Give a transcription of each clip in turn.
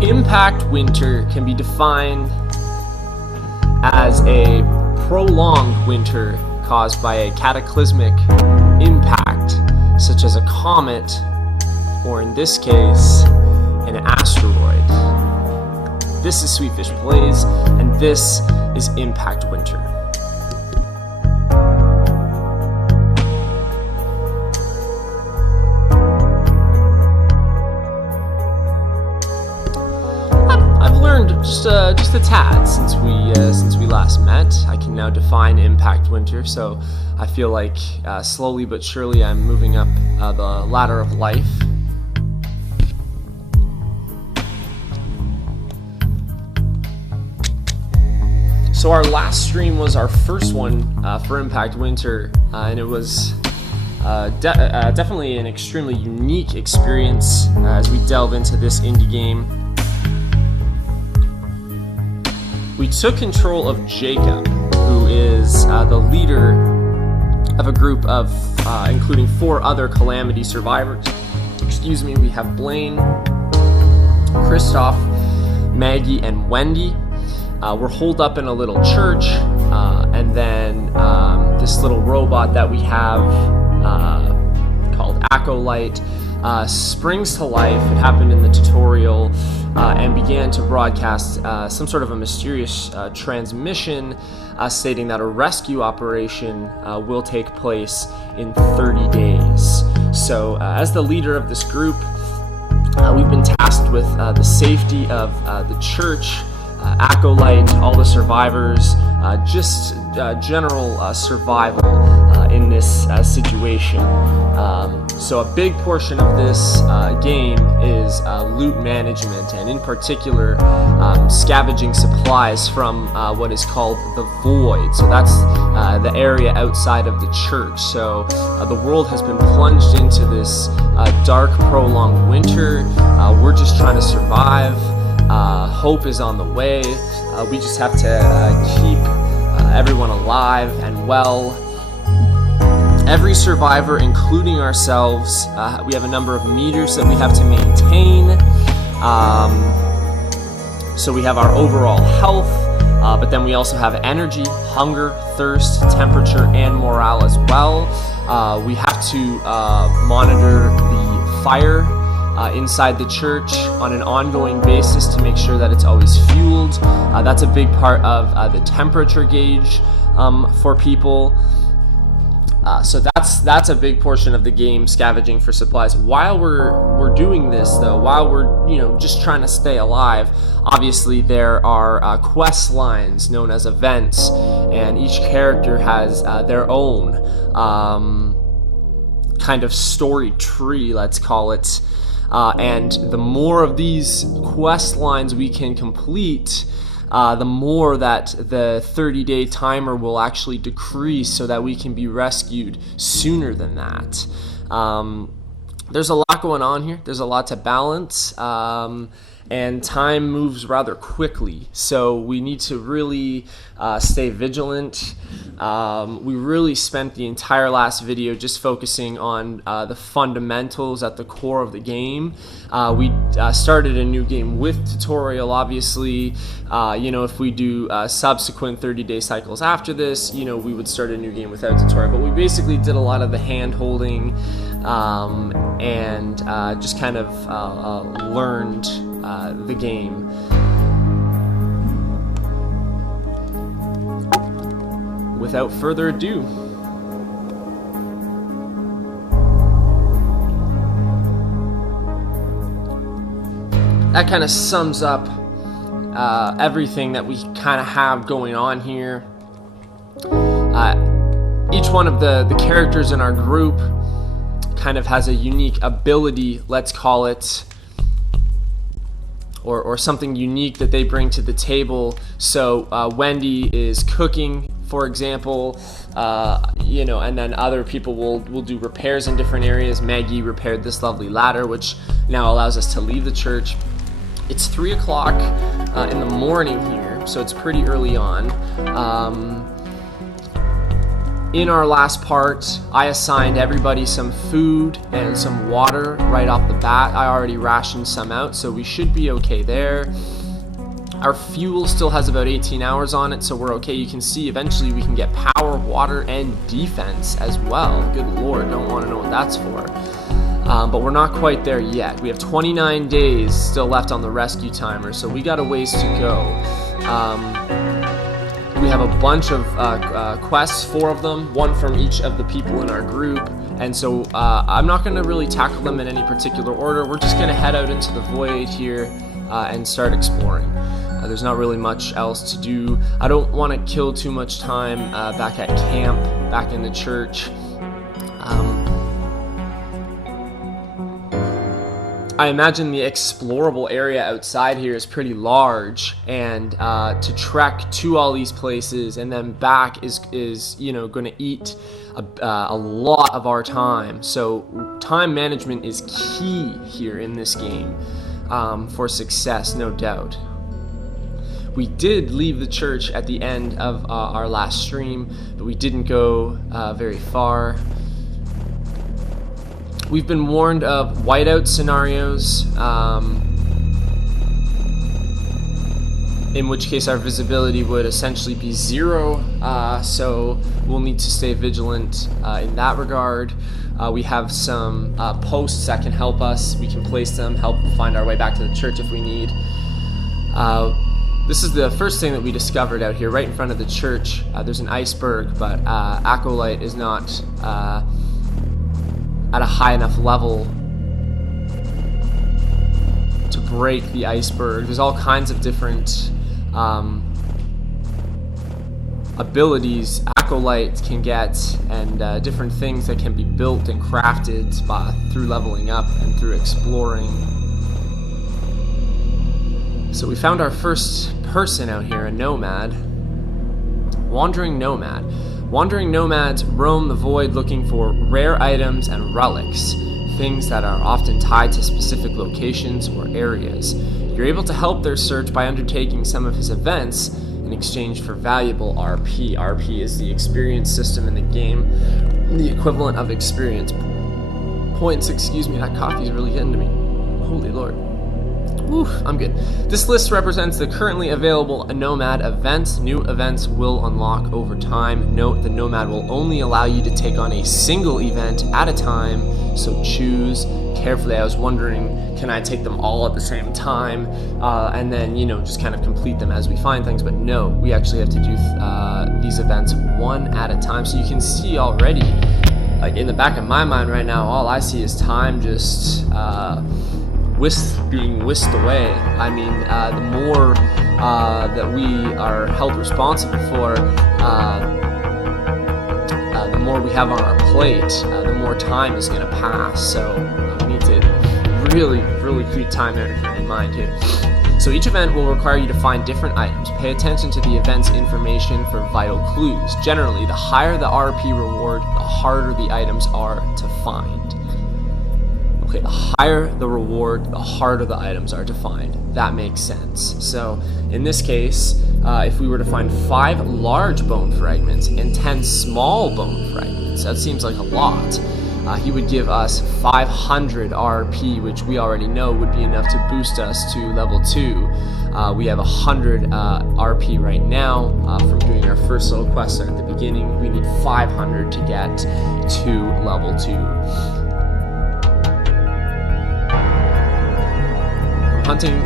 Impact winter can be defined as a prolonged winter caused by a cataclysmic impact, such as a comet, or in this case, an asteroid. This is Sweetfish Plays, and this is Impact Winter. Just a tad since we last met. I can now define Impact Winter, so I feel like slowly but surely I'm moving up the ladder of life. So our last stream was our first one for Impact Winter, and it was definitely an extremely unique experience as we delve into this indie game. We took control of Jacob, who is the leader of a group of, including 4 other Calamity survivors. We have Blaine, Kristoff, Maggie, and Wendy. We're holed up in a little church, and then this little robot that we have called Acolyte springs to life. It happened in the tutorial, and began to broadcast some sort of a mysterious transmission stating that a rescue operation will take place in 30 days. So as the leader of this group, we've been tasked with the safety of the church, Acolyte, all the survivors, just general survival in this situation. So a big portion of this game is loot management, and in particular scavenging supplies from what is called the Void. So that's the area outside of the church. So the world has been plunged into this dark, prolonged winter. We're just trying to survive. Hope is on the way. We just have to keep everyone alive and well. Every survivor, including ourselves, we have a number of meters that we have to maintain. So we have our overall health, but then we also have energy, hunger, thirst, temperature, and morale as well. We have to monitor the fire inside the church on an ongoing basis to make sure that it's always fueled. That's a big part of the temperature gauge for people. So that's a big portion of the game, scavenging for supplies. While we're doing this, though, while we're just trying to stay alive, obviously there are quest lines known as events, and each character has their own kind of story tree, let's call it. And the more of these quest lines we can complete, the more that the 30-day timer will actually decrease so that we can be rescued sooner than that. There's a lot going on here. There's a lot to balance, and time moves rather quickly. So we need to really stay vigilant. We really spent the entire last video just focusing on the fundamentals at the core of the game. We started a new game with tutorial, obviously. If we do subsequent 30-day cycles after this, we would start a new game without tutorial. But we basically did a lot of the hand-holding and just kind of learned the game. Without further ado, that kind of sums up everything that we kind of have going on here. Each one of the characters in our group kind of has a unique ability, let's call it, or something unique that they bring to the table. So Wendy is cooking, for example, and then other people will do repairs in different areas. Maggie repaired this lovely ladder, which now allows us to leave the church. It's 3 o'clock in the morning here, so it's pretty early on. In our last part, I assigned everybody some food and some water right off the bat. I already rationed some out, so we should be okay there. Our fuel still has about 18 hours on it, so we're okay. You can see eventually we can get power, water, and defense as well. Good Lord, don't want to know what that's for. But we're not quite there yet. We have 29 days still left on the rescue timer, so we got a ways to go. We have a bunch of quests, 4 of them, 1 from each of the people in our group, and so I'm not going to really tackle them in any particular order. We're just going to head out into the void here and start exploring. There's not really much else to do. I don't want to kill too much time back at camp, back in the church. I imagine the explorable area outside here is pretty large, and to trek to all these places and then back is going to eat a lot of our time. So time management is key here in this game for success, no doubt. We did leave the church at the end of our last stream, but we didn't go very far. We've been warned of whiteout scenarios, in which case our visibility would essentially be 0, so we'll need to stay vigilant in that regard. We have some posts that can help us. We can place them, help find our way back to the church if we need. This is the first thing that we discovered out here, right in front of the church. There's an iceberg, but Acolyte is not at a high enough level to break the iceberg. There's all kinds of different abilities Acolyte can get, and different things that can be built and crafted through leveling up and through exploring. So we found our first person out here, a nomad. Wandering nomad. Wandering nomads roam the void looking for rare items and relics, things that are often tied to specific locations or areas. You're able to help their search by undertaking some of his events in exchange for valuable RP. RP is the experience system in the game, the equivalent of experience points. Excuse me, that coffee's really getting to me. Holy Lord. Oof, I'm good. This list represents the currently available Nomad events. New events will unlock over time. Note the Nomad will only allow you to take on a single event at a time, so choose carefully. I was wondering, can I take them all at the same time and then, just kind of complete them as we find things, but no, we actually have to do these events one at a time. So you can see already, like in the back of my mind right now, all I see is time just being whisked away. I mean, the more that we are held responsible for, the more we have on our plate, the more time is going to pass. So we need to really keep time management in mind here. So each event will require you to find different items. Pay attention to the event's information for vital clues. Generally, the higher the RP reward, the harder the items are to find. Okay, the higher the reward, the harder the items are to find. That makes sense. So, in this case, if we were to find 5 large bone fragments and 10 small bone fragments, that seems like a lot. He would give us 500 RP, which we already know would be enough to boost us to level 2. We have 100 RP right now from doing our first little quest at the beginning. We need 500 to get to level 2. Hunting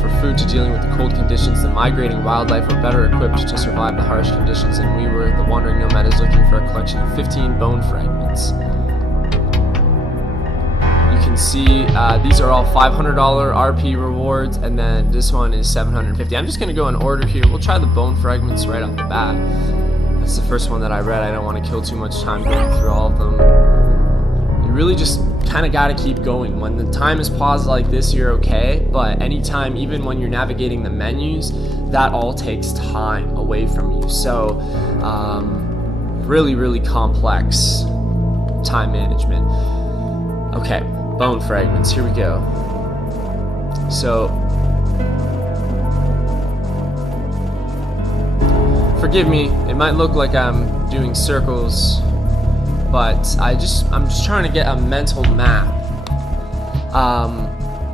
for food to dealing with the cold conditions, the migrating wildlife were better equipped to survive the harsh conditions than we were. The wandering nomad is looking for a collection of 15 bone fragments. You can see these are all $500 RP rewards, and then this one is $750. I'm just going to go in order here. We'll try the bone fragments right off the bat. That's the first one that I read. I don't want to kill too much time going through all of them. You really just kind of got to keep going. When the time is paused like this, you're okay, but anytime, even when you're navigating the menus, that all takes time away from you. So really complex time management. Okay, bone fragments, here we go. So Forgive me, it might look like I'm doing circles, but I'm just trying to get a mental map.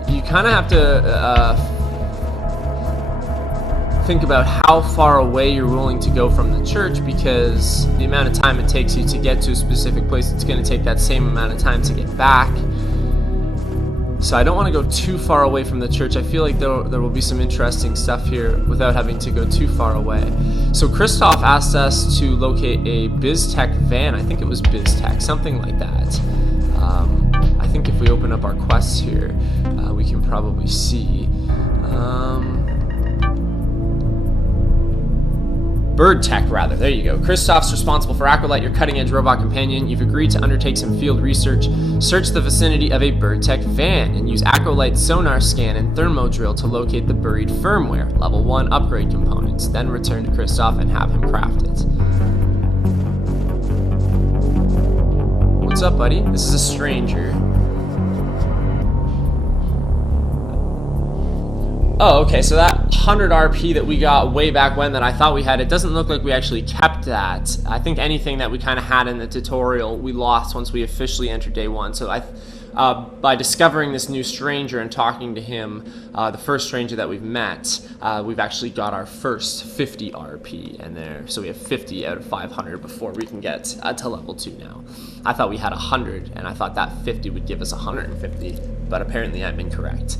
You kind of have to think about how far away you're willing to go from the church, because the amount of time it takes you to get to a specific place, it's going to take that same amount of time to get back. So I don't want to go too far away from the church. I feel like there will be some interesting stuff here without having to go too far away. So Christoph asked us to locate a BizTech van. I think it was BizTech, something like that. I think if we open up our quests here, we can probably see. BirdTech, rather. There you go. Christoph's responsible for Acolyte, your cutting-edge robot companion. You've agreed to undertake some field research. Search the vicinity of a BirdTech van and use Acolyte's sonar scan and thermo drill to locate the buried firmware, level 1 upgrade components. Then return to Christoph and have him craft it. What's up, buddy? This is a stranger. Oh, okay, so that 100 RP that we got way back when that I thought we had, it doesn't look like we actually kept that. I think anything that we kind of had in the tutorial, we lost once we officially entered day 1. So by discovering this new stranger and talking to him, the first stranger that we've met, we've actually got our first 50 RP in there. So we have 50 out of 500 before we can get to level 2 now. I thought we had 100, and I thought that 50 would give us 150, but apparently I'm incorrect.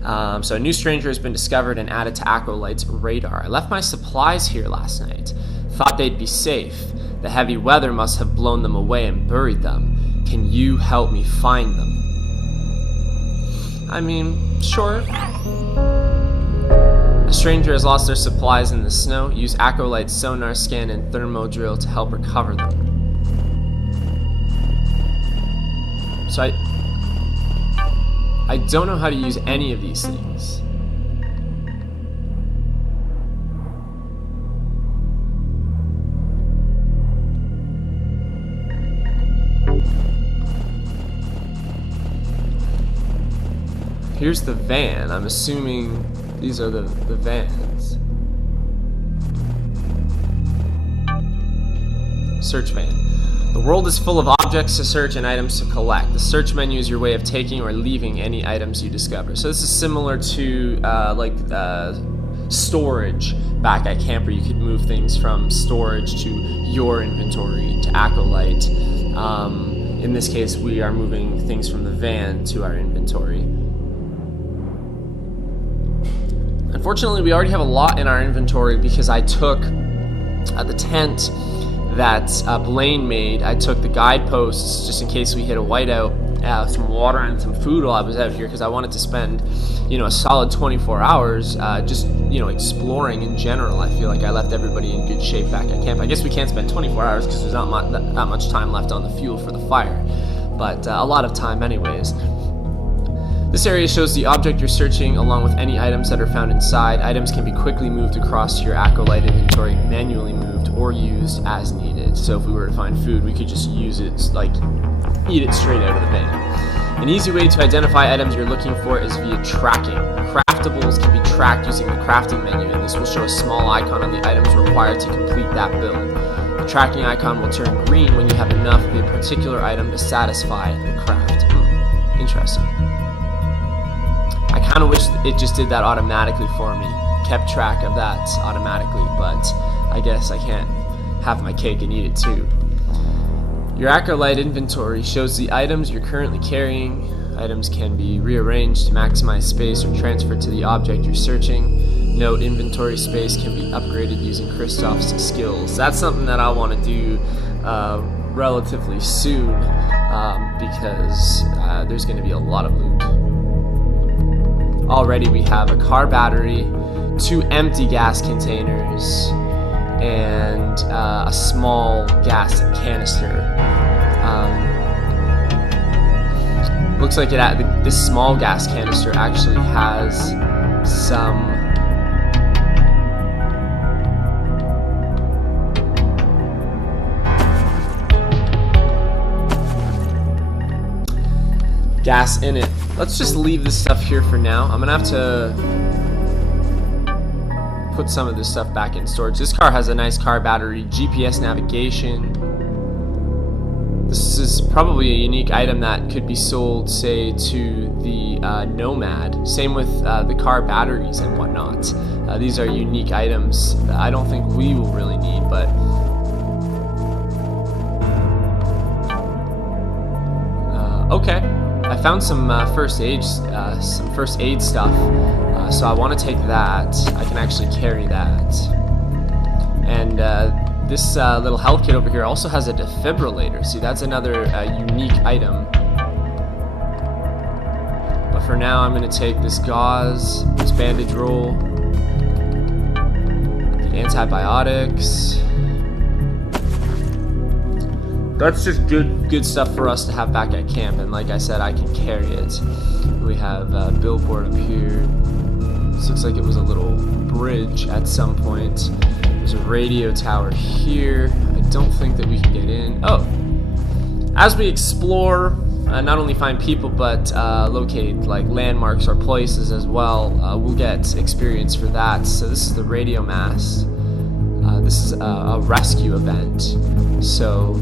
So a new stranger has been discovered and added to Acolyte's radar. I left my supplies here last night. Thought they'd be safe. The heavy weather must have blown them away and buried them. Can you help me find them? I mean, sure. A stranger has lost their supplies in the snow. Use Acolyte's sonar scan and thermo drill to help recover them. So I don't know how to use any of these things. Here's the van. I'm assuming these are the vans. Search van. The world is full of objects to search and items to collect. The search menu is your way of taking or leaving any items you discover. So this is similar to storage back at Camper. You could move things from storage to your inventory to Acolyte. In this case, we are moving things from the van to our inventory. Unfortunately, we already have a lot in our inventory because I took the tent that Blaine made. I took the guideposts just in case we hit a whiteout, some water and some food while I was out here, because I wanted to spend, a solid 24 hours just, exploring in general. I feel like I left everybody in good shape back at camp. I guess we can't spend 24 hours because there's not that much time left on the fuel for the fire, but a lot of time anyways. This area shows the object you're searching along with any items that are found inside. Items can be quickly moved across to your Acolyte inventory, manually moved, or used as needed. So if we were to find food, we could just use it, eat it straight out of the van. An easy way to identify items you're looking for is via tracking. Craftables can be tracked using the crafting menu, and this will show a small icon on the items required to complete that build. The tracking icon will turn green when you have enough of a particular item to satisfy the craft. Interesting. I kind of wish it just did that automatically for me, kept track of that automatically, but I guess I can't have my cake and eat it too. Your Acolyte inventory shows the items you're currently carrying. Items can be rearranged to maximize space or transferred to the object you're searching. Note, inventory space can be upgraded using Christoph's skills. That's something that I want to do relatively soon because there's going to be a lot of loot. Already we have a car battery, 2 empty gas containers, and a small gas canister. Looks like this small gas canister actually has some gas in it. Let's just leave this stuff here for now. I'm gonna have to put some of this stuff back in storage. This car has a nice car battery, GPS navigation. This is probably a unique item that could be sold, say, to the Nomad. Same with the car batteries and whatnot. These are unique items that I don't think we will really need, but okay. I found some first aid stuff, so I want to take that. I can actually carry that. And this little health kit over here also has a defibrillator. See, that's another unique item. But for now, I'm going to take this gauze, this bandage roll, the antibiotics. That's just good stuff for us to have back at camp, and like I said, I can carry it. We have a billboard up here. This looks like it was a little bridge at some point. There's a radio tower here. I don't think that we can get in. Oh! As we explore, not only find people, but locate like landmarks or places as well, we'll get experience for that. So this is the radio mast. This is a rescue event. So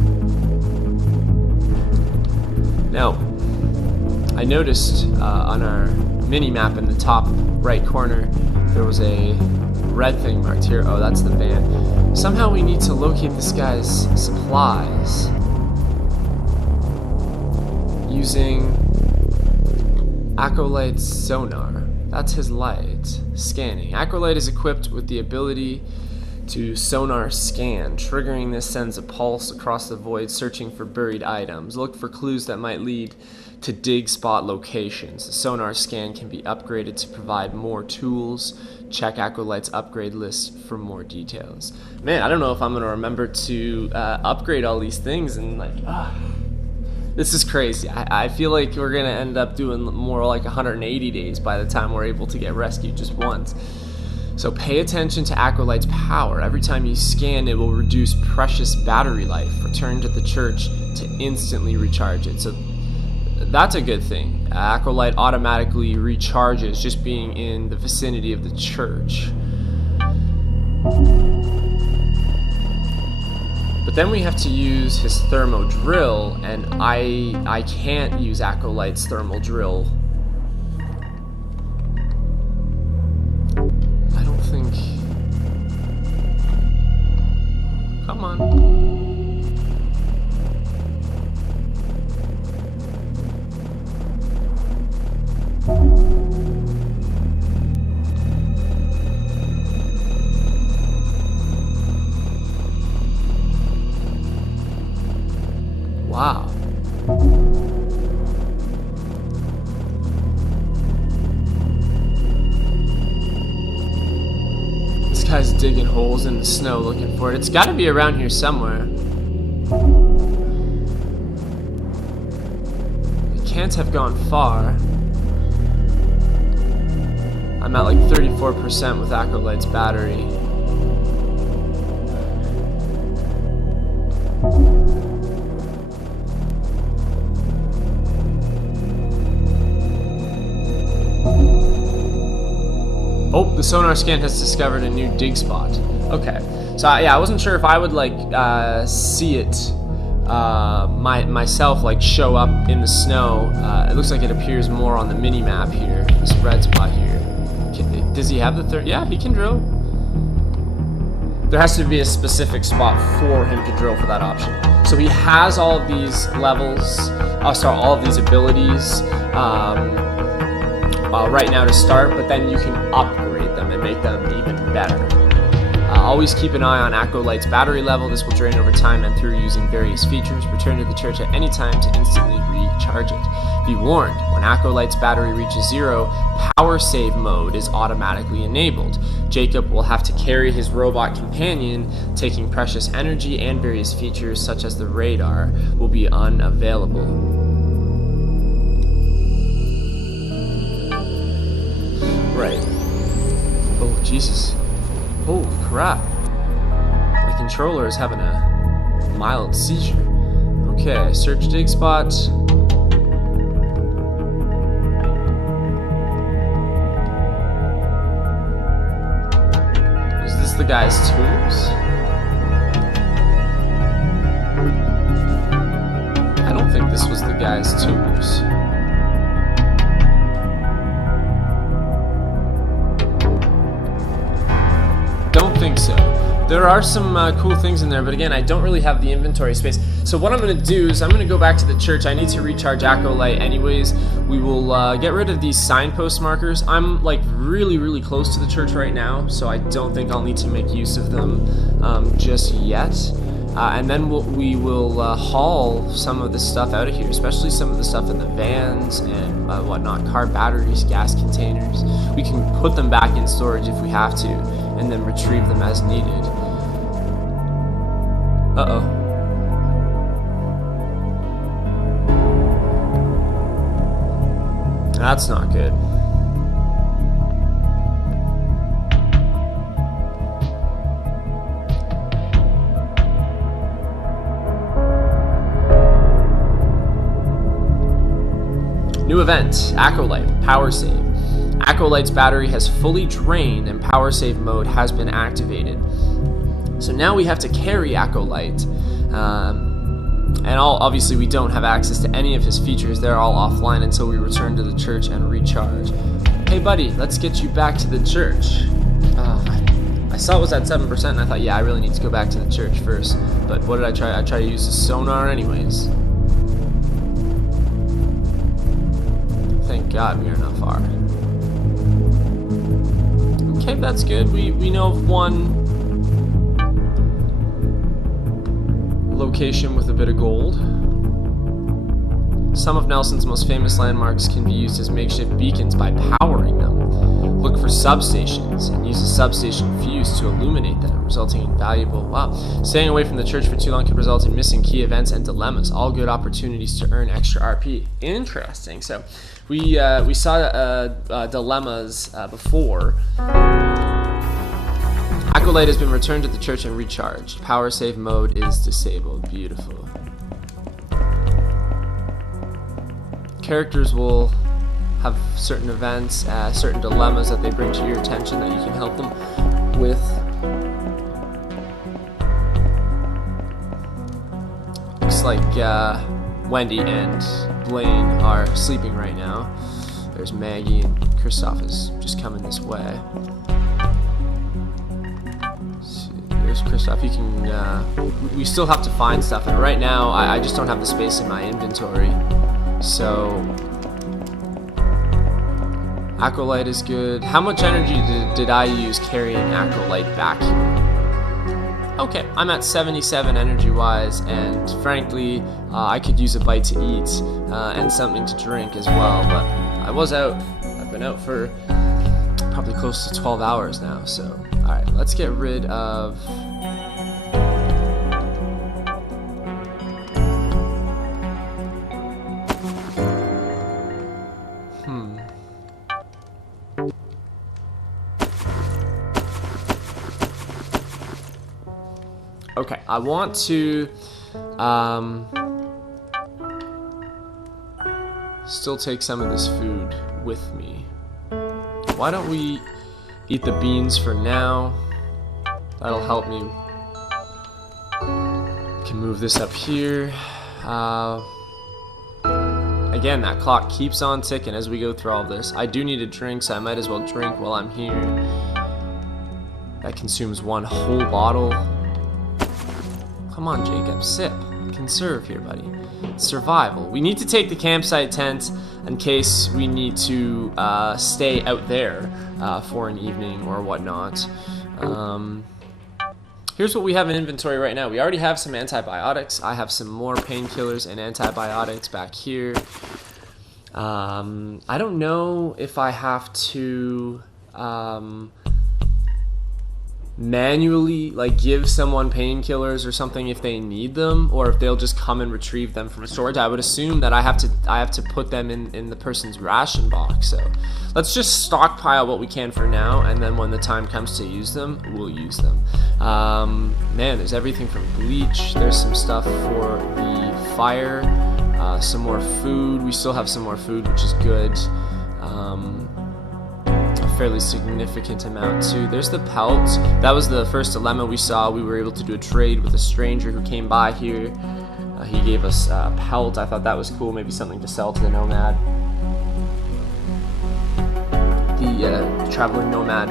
now, I noticed on our mini map in the top right corner, there was a red thing marked here. Oh, that's the van. Somehow we need to locate this guy's supplies using Acolyte's sonar. That's his light. Scanning. Acolyte is equipped with the ability to sonar scan. Triggering this sends a pulse across the void, searching for buried items. Look for clues that might lead to dig spot locations. The sonar scan can be upgraded to provide more tools. Check Acolyte's upgrade list for more details. Man, I don't know if I'm gonna remember to upgrade all these things, and like, this is crazy. I feel like we're gonna end up doing more like 180 days by the time we're able to get rescued just once. So pay attention to Acolyte's power. Every time you scan, it will reduce precious battery life. Return to the church to instantly recharge it. So that's a good thing. Acolyte automatically recharges just being in the vicinity of the church. But then we have to use his thermo drill, and I can't use Acolyte's thermal drill. I don't think. Come on. Wow. This guy's digging holes in the snow looking for it. It's got to be around here somewhere. It can't have gone far. I'm at like 34% with Acolyte's battery. Oh, the sonar scan has discovered a new dig spot. Okay, so yeah, I wasn't sure if I would like see it myself, like show up in the snow. It looks like it appears more on the mini map here. This red spot here. Does he have the third? Yeah, he can drill. There has to be a specific spot for him to drill for that option. So he has all of these levels. All of these abilities. Right now to start, but then you can upgrade them and make them even better. Always keep an eye on Acolyte's battery level. This will drain over time and through using various features. Return to the church at any time to instantly recharge it. Be warned, when Acolyte's battery reaches 0, power save mode is automatically enabled. Jacob will have to carry his robot companion, taking precious energy, and various features such as the radar will be unavailable. Right. Oh, Jesus. Holy crap. My controller is having a mild seizure. Okay, search dig spot. the guy's tombs? I don't think this was the guy's tombs. Don't think so. There are some cool things in there, but again, I don't really have the inventory space. So what I'm going to do is I'm going to go back to the church. I need to recharge Acolyte anyways. We will get rid of these signpost markers. I'm like really close to the church right now, so I don't think I'll need to make use of them just yet. And then we will haul some of the stuff out of here, especially some of the stuff in the vans and whatnot, car batteries, gas containers. We can put them back in storage if we have to, and then retrieve them as needed. Uh-oh. That's not good. New event, Acolyte, power save. Acolyte's battery has fully drained and power save mode has been activated. So now we have to carry Acolyte. And obviously we don't have access to any of his features. They're all offline until we return to the church and recharge. Hey buddy, let's get you back to the church. I saw it was at 7% and I thought, yeah, I really need to go back to the church first. But what did I try? I tried to use the sonar anyways. Thank God we are not far. Okay, that's good. We know of one location with a bit of gold. Some of Nelson's most famous landmarks can be used as makeshift beacons by powering them. Look for substations and use a substation fuse to illuminate them, resulting in valuable... Wow. Staying away from the church for too long could result in missing key events and dilemmas. All good opportunities to earn extra RP. Interesting. So we saw dilemmas before. Acolyte has been returned to the church and recharged. Power save mode is disabled. Beautiful. Characters will have certain events, certain dilemmas that they bring to your attention that you can help them with. Looks like Wendy and Blaine are sleeping right now. There's Maggie and Kristoff is just coming this way. There's Kristoff. He can. We still have to find stuff, and right now I just don't have the space in my inventory. So Acolyte is good. How much energy did I use carrying Acolyte back here? Okay, I'm at 77 energy-wise, and frankly, I could use a bite to eat and something to drink as well. But I was out. I've been out for probably close to 12 hours now. So, all right, let's get rid of. Okay, I want to still take some of this food with me. Why don't we eat the beans for now? That'll help me. Can move this up here. Again, that clock keeps on ticking as we go through all this. I do need a drink, so I might as well drink while I'm here. That consumes one whole bottle. Come on, Jacob, sip. Conserve here, buddy. Survival. We need to take the campsite tent in case we need to stay out there for an evening or whatnot. Here's what we have in inventory right now. We already have some antibiotics. I have some more painkillers and antibiotics back here. I don't know if I have to manually give someone painkillers or something if they need them, or if they'll just come and retrieve them from storage. I would assume that I have to put them in the person's ration box. So let's just stockpile what we can for now, and then when the time comes to use them, we'll use them. Man, there's everything from bleach. There's some stuff for the fire, some more food. We still have some more food, which is good. fairly significant amount too. There's the pelt. That was the first dilemma we saw. We were able to do a trade with a stranger who came by here. He gave us a pelt. I thought that was cool. Maybe something to sell to the nomad. The traveling nomad.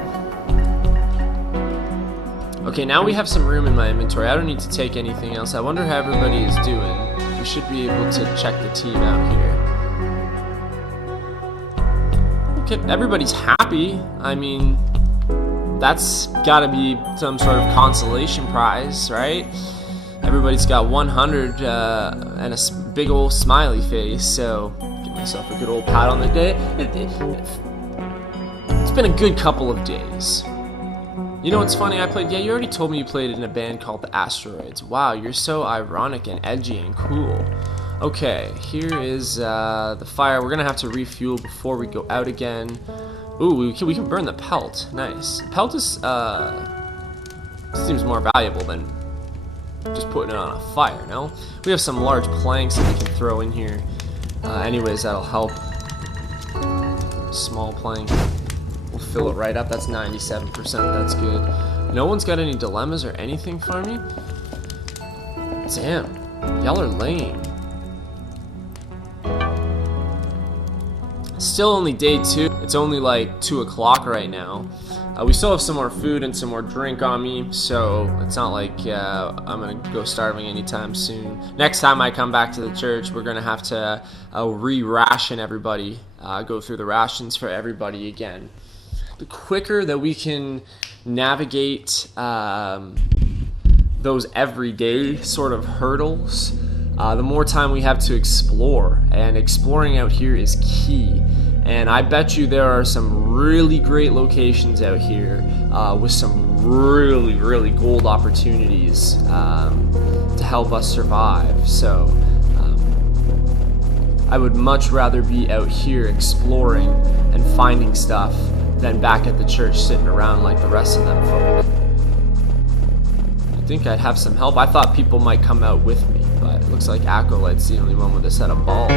Okay, now we have some room in my inventory. I don't need to take anything else. I wonder how everybody is doing. We should be able to check the team out here. Okay, everybody's happy. I mean, that's gotta be some sort of consolation prize, right? Everybody's got 100 and a big old smiley face, so give myself a good old pat on the day. It's been a good couple of days. You know what's funny? Yeah, you already told me you played in a band called the Asteroids. Wow, you're so ironic and edgy and cool. Okay, here is the fire. We're gonna have to refuel before we go out again. Ooh, we can burn the pelt. Nice. Pelt is seems more valuable than just putting it on a fire, no? We have some large planks that we can throw in here. Anyways, that'll help. Small plank. We'll fill it right up. That's 97%. That's good. No one's got any dilemmas or anything for me? Damn. Y'all are lame. Still only day 2. It's only like 2 o'clock right now. We still have some more food and some more drink on me, so it's not like I'm gonna go starving anytime soon. Next time I come back to the church, we're gonna have to re-ration everybody, go through the rations for everybody again. The quicker that we can navigate those everyday sort of hurdles, the more time we have to explore, and exploring out here is key. And I bet you there are some really great locations out here with some really gold opportunities to help us survive. So I would much rather be out here exploring and finding stuff than back at the church sitting around like the rest of them folk. I think I'd have some help. I thought people might come out with me, but it looks like Acolyte's the only one with a set of balls.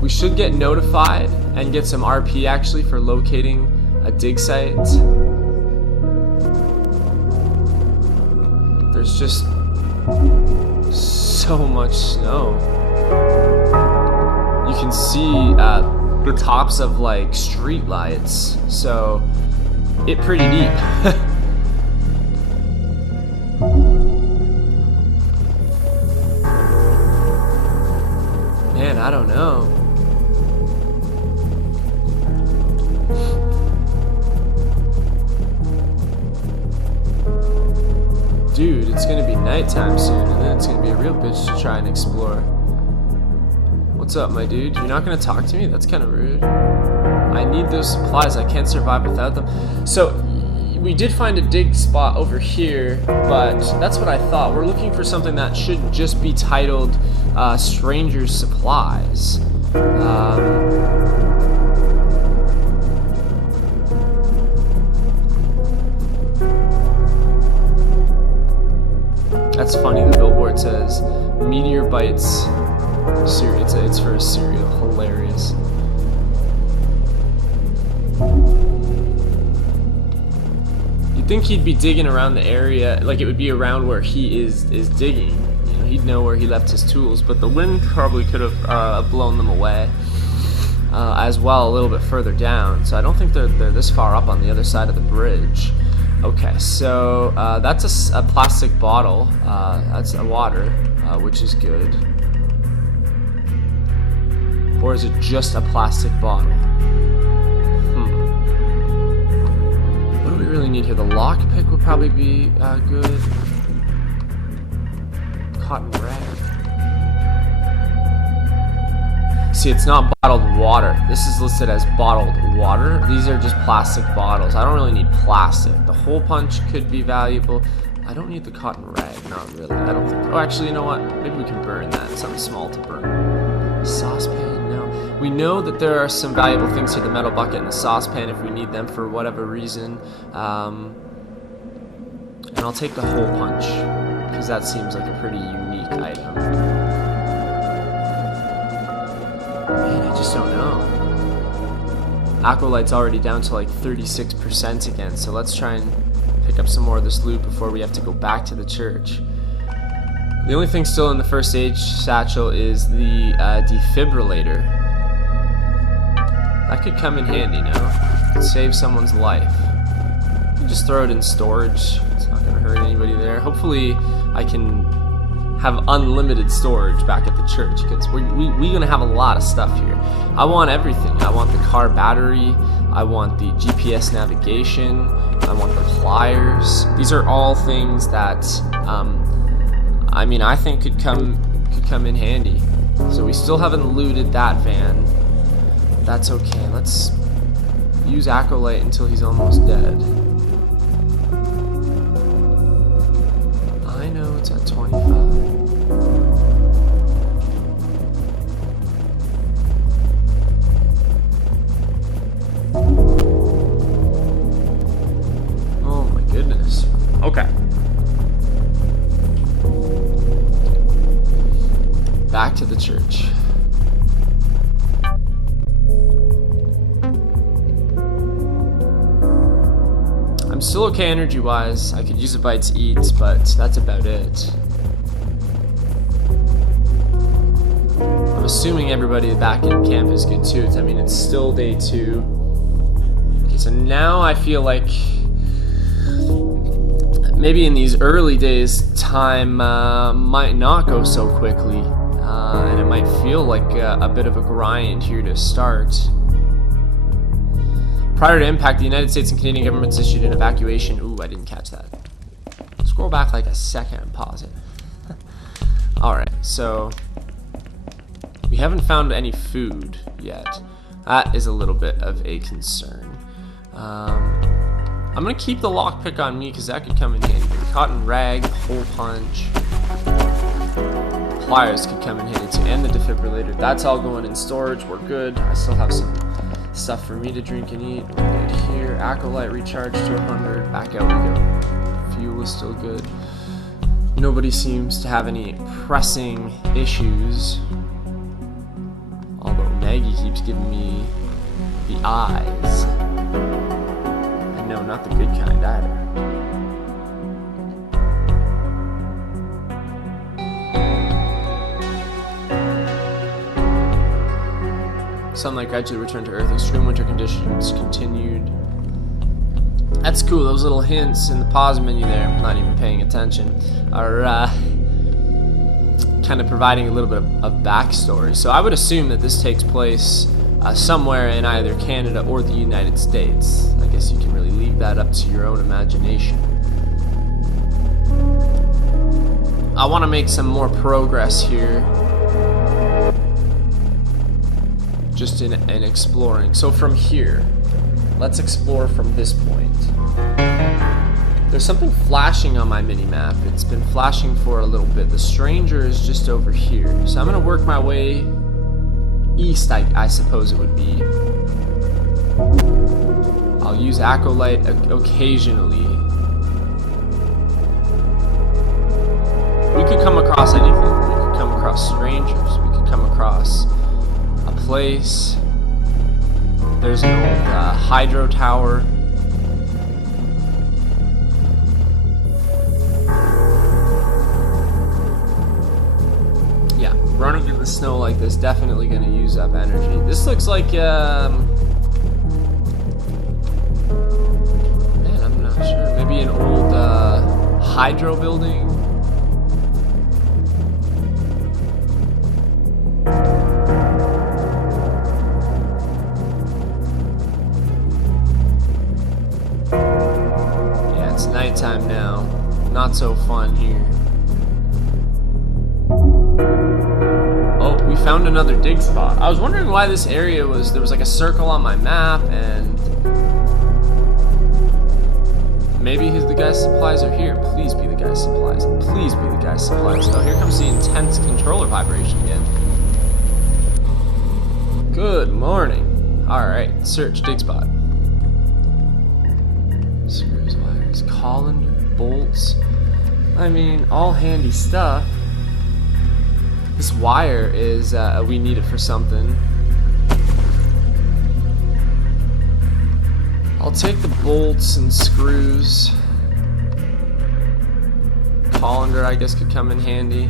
We should get notified and get some RP actually for locating a dig site. There's just so much snow. You can see the tops of like street lights, so it's pretty neat. Man, I don't know. Dude, it's gonna be nighttime soon, and then it's gonna be a real bitch to try and explore. What's up, my dude? You're not gonna talk to me? That's kind of rude. I need those supplies. I can't survive without them. So, we did find a dig spot over here, but that's what I thought. We're looking for something that should just be titled Stranger's Supplies. That's funny, the billboard says Meteor Bites. It's for a cereal. Hilarious. You'd think he'd be digging around the area, like it would be around where he is digging. You know, he'd know where he left his tools, but the wind probably could have blown them away. As well, a little bit further down. So I don't think they're this far up on the other side of the bridge. Okay, so that's a plastic bottle. That's a water, which is good. Or is it just a plastic bottle? What do we really need here? The lockpick would probably be good. Cotton rag. See, it's not bottled water. This is listed as bottled water. These are just plastic bottles. I don't really need plastic. The hole punch could be valuable. I don't need the cotton rag. Not really. I don't think. Oh, actually, you know what? Maybe we can burn that. Something small to burn. Saucepan. No. We know that there are some valuable things to the metal bucket and the saucepan if we need them for whatever reason. And I'll take the hole punch because that seems like a pretty unique item. Man, I just don't know. Acolyte's already down to like 36% again, so let's try and pick up some more of this loot before we have to go back to the church. The only thing still in the first aid satchel is the defibrillator. That could come in handy now. Could save someone's life. You can just throw it in storage. It's not going to hurt anybody there. Hopefully I can have unlimited storage back at the church, because we're going to have a lot of stuff here. I want everything. I want the car battery. I want the GPS navigation. I want the pliers. These are all things that I mean, I think could come in handy. So we still haven't looted that van. That's okay. Let's use Acolyte until he's almost dead. I know it's at 25. Oh my goodness. Okay. Back to the church. I'm still okay energy-wise. I could use a bite to eat, but that's about it. I'm assuming everybody back in camp is good too. I mean, it's still day 2. Okay, so now I feel like maybe in these early days, time might not go so quickly. And it might feel like a bit of a grind here to start. Prior to impact, the United States and Canadian governments issued an evacuation. Ooh, I didn't catch that. Scroll back like a second and pause it. Alright, so we haven't found any food yet. That is a little bit of a concern. I'm going to keep the lockpick on me because that could come in handy. Cotton rag, hole punch. Pliers could come in handy too, and the defibrillator. That's all going in storage. We're good. I still have some stuff for me to drink and eat. We're good here. Acolyte recharged to 100. Back out we go. Fuel is still good. Nobody seems to have any pressing issues. Although Maggie keeps giving me the eyes. And no, not the good kind either. Sunlight gradually returned to Earth. Extreme winter conditions continued. That's cool. Those little hints in the pause menu there, I'm not even paying attention, are kind of providing a little bit of backstory. So I would assume that this takes place somewhere in either Canada or the United States. I guess you can really leave that up to your own imagination. I want to make some more progress here. Just in exploring. So from here, let's explore from this point. There's something flashing on my mini-map. It's been flashing for a little bit. The stranger is just over here. So I'm going to work my way east, I suppose it would be. I'll use Acolyte occasionally. We could come across anything. We could come across strangers. We could come across place. There's an old hydro tower. Yeah, running in the snow like this definitely going to use up energy. This looks like man, I'm not sure. Maybe an old hydro building. Nighttime now. Not so fun here. Oh, we found another dig spot. I was wondering why this area was, there was like a circle on my map, and maybe the guy's supplies are here. Please be the guy's supplies. Please be the guy's supplies. Oh, here comes the intense controller vibration again. Good morning. Alright, search dig spot. Screws, wires, colander, bolts. I mean, all handy stuff. This wire is, we need it for something. I'll take the bolts and screws. Colander, I guess, could come in handy.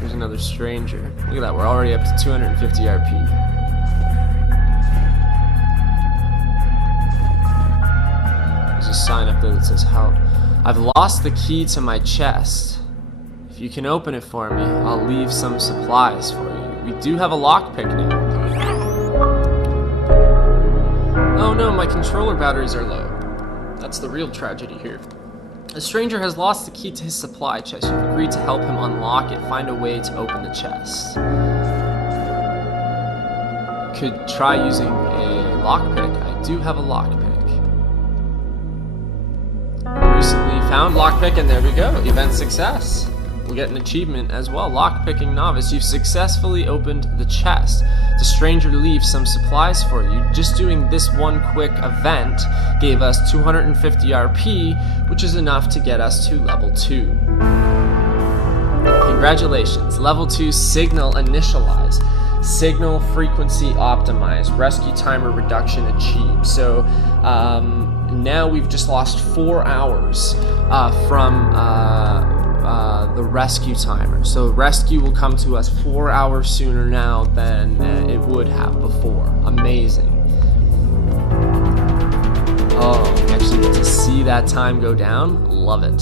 There's another stranger. Look at that, we're already up to 250 RP. There's a sign up there that says help. I've lost the key to my chest. If you can open it for me, I'll leave some supplies for you. We do have a lockpick now. Oh no, my controller batteries are low. That's the real tragedy here. A stranger has lost the key to his supply chest. You've agreed to help him unlock it. Find a way to open the chest. Could try using a lockpick. I do have a lockpick. Recently found lockpick, and there we go. Event success. We'll get an achievement as well. Lockpicking novice. You've successfully opened the chest. The stranger leaves some supplies for you. Just doing this one quick event gave us 250 RP, which is enough to get us to level 2. Congratulations. Level 2 signal initialize. Signal frequency optimized. Rescue timer reduction achieved. So now we've just lost 4 hours from the rescue timer. So rescue will come to us 4 hours sooner now than it would have before. Amazing. Oh, we actually get to see that time go down. Love it.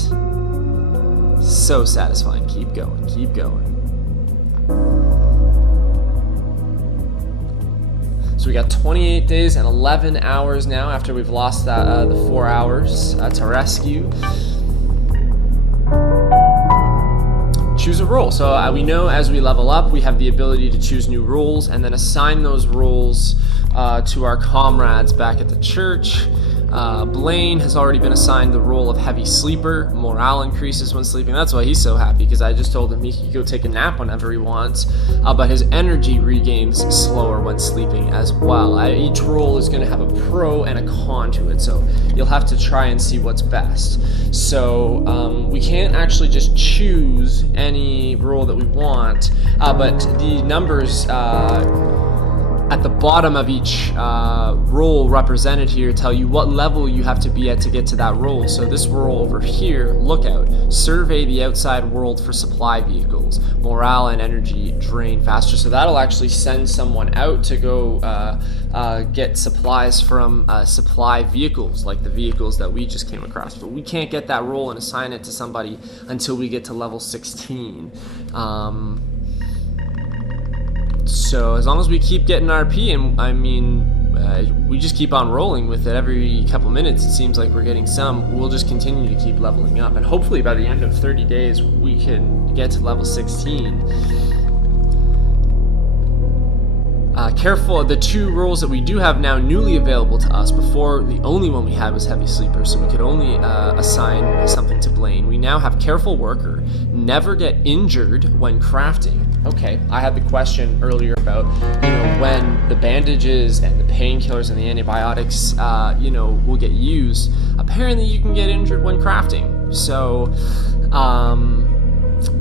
So satisfying. Keep going, keep going. So we got 28 days and 11 hours now after we've lost that the 4 hours to rescue. Choose a role. So we know as we level up, we have the ability to choose new roles and then assign those roles to our comrades back at the church. Blaine has already been assigned the role of heavy sleeper. Morale increases when sleeping. That's why he's so happy, because I just told him he could go take a nap whenever he wants, but his energy regains slower when sleeping as well. Each role is going to have a pro and a con to it, so you'll have to try and see what's best. So we can't actually just choose any role that we want, but the numbers at the bottom of each role represented here tell you what level you have to be at to get to that role. So this role over here, lookout, survey the outside world for supply vehicles. Morale and energy drain faster. So that'll actually send someone out to go get supplies from supply vehicles, like the vehicles that we just came across. But we can't get that role and assign it to somebody until we get to level 16. So as long as we keep getting RP, and I mean, we just keep on rolling with it every couple minutes, it seems like we're getting some, we'll just continue to keep leveling up. And hopefully by the end of 30 days, we can get to level 16. Careful, the 2 roles that we do have now newly available to us. Before, the only one we had was heavy sleeper, so we could only assign something to Blaine. We now have careful worker, never get injured when crafting. Okay, I had the question earlier about, when the bandages and the painkillers and the antibiotics, will get used. Apparently you can get injured when crafting, so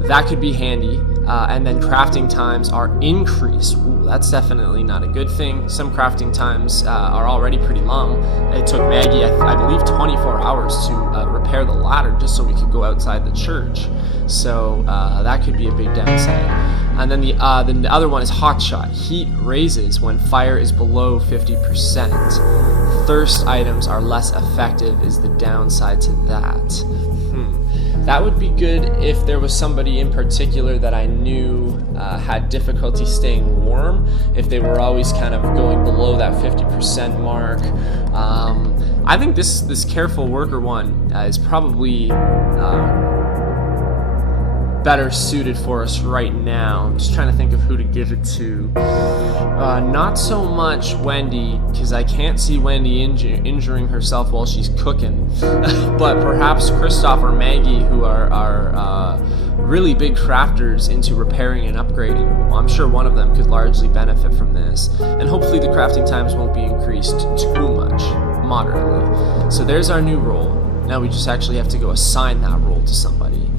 that could be handy. And then crafting times are increased. Ooh, that's definitely not a good thing. Some crafting times are already pretty long. It took Maggie, I believe, 24 hours to repair the ladder just so we could go outside the church. So that could be a big downside. And then the other one is hotshot. Heat raises when fire is below 50%. Thirst items are less effective is the downside to that. That would be good if there was somebody in particular that I knew had difficulty staying warm, if they were always kind of going below that 50% mark. I think this careful worker one is probably better suited for us right now. I'm just trying to think of who to give it to. Not so much Wendy, because I can't see Wendy injuring herself while she's cooking, but perhaps Christoph or Maggie, who are really big crafters into repairing and upgrading. Well, I'm sure one of them could largely benefit from this, and hopefully the crafting times won't be increased too much, moderately. So there's our new role. Now we just actually have to go assign that role to somebody.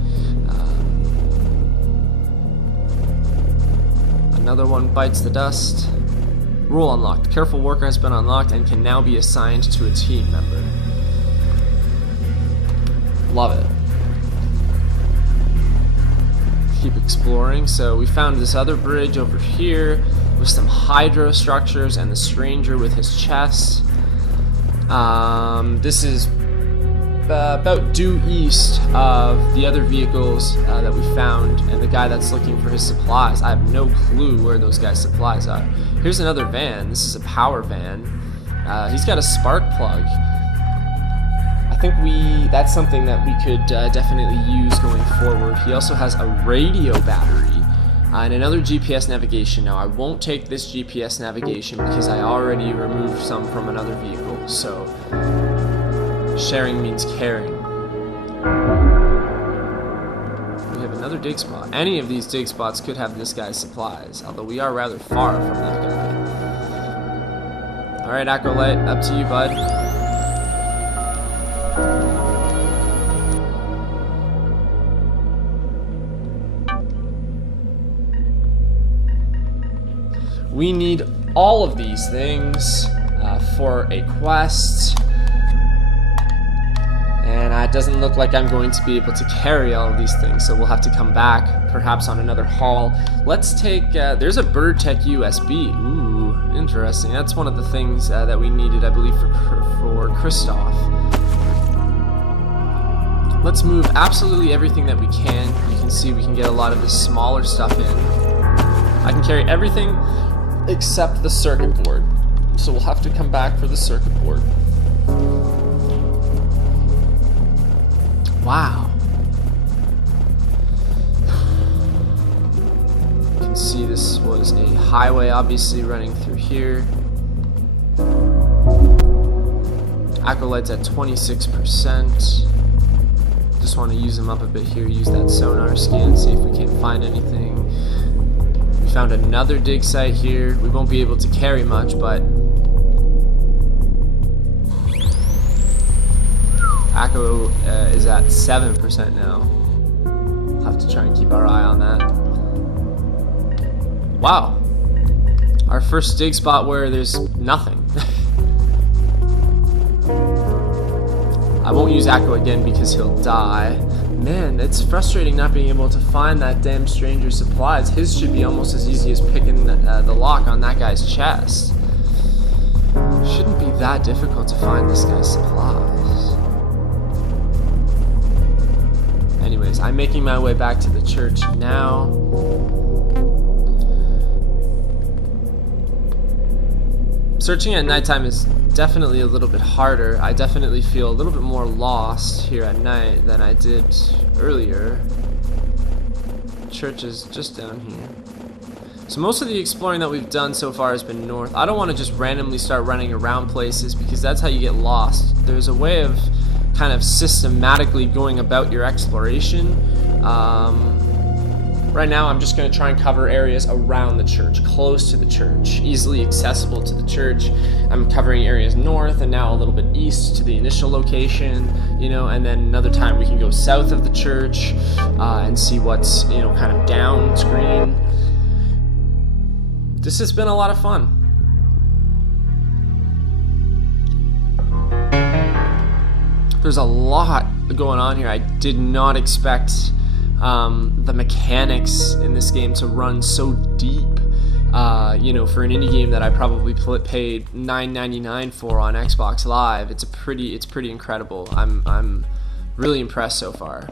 Another one bites the dust. Role unlocked. Careful worker has been unlocked and can now be assigned to a team member. Love it. Keep exploring. So we found this other bridge over here with some hydro structures and the stranger with his chest. This is about due east of the other vehicles that we found and the guy that's looking for his supplies. I have no clue where those guys' supplies are. Here's another van. This is a power van. He's got a spark plug. I think that's something that we could definitely use going forward. He also has a radio battery and another GPS navigation. Now I won't take this GPS navigation because I already removed some from another vehicle, so sharing means caring. We have another dig spot. Any of these dig spots could have this guy's supplies, although we are rather far from that guy. Alright, Acolyte, up to you, bud. We need all of these things for a quest. And it doesn't look like I'm going to be able to carry all of these things, so we'll have to come back, perhaps on another haul. Let's take, there's a BirdTech USB. Ooh, interesting. That's one of the things that we needed, I believe, for Kristoff. Let's move absolutely everything that we can. You can see we can get a lot of this smaller stuff in. I can carry everything except the circuit board, so we'll have to come back for the circuit board. Wow. You can see this was a highway obviously running through here. Acolyte's at 26%. Just want to use them up a bit here, use that sonar scan, see if we can't find anything. We found another dig site here. We won't be able to carry much, but Akko is at 7% now. We'll have to try and keep our eye on that. Wow. Our first dig spot where there's nothing. I won't use Akko again because he'll die. Man, it's frustrating not being able to find that damn stranger supplies. His should be almost as easy as picking the lock on that guy's chest. Shouldn't be that difficult to find this guy's supplies. Anyways, I'm making my way back to the church now. Searching at nighttime is definitely a little bit harder. I definitely feel a little bit more lost here at night than I did earlier. Church is just down here. So most of the exploring that we've done so far has been north. I don't want to just randomly start running around places because that's how you get lost. There's a way of kind of systematically going about your exploration. Right now I'm just going to try and cover areas around the church, close to the church, easily accessible to the church. I'm covering areas north and now a little bit east to the initial location, you know, and then another time we can go south of the church and see what's, you know, kind of down screen. This has been a lot of fun. There's a lot going on here. I did not expect the mechanics in this game to run so deep. You know, for an indie game that I probably paid $9.99 for on Xbox Live, it's pretty incredible. I'm really impressed so far.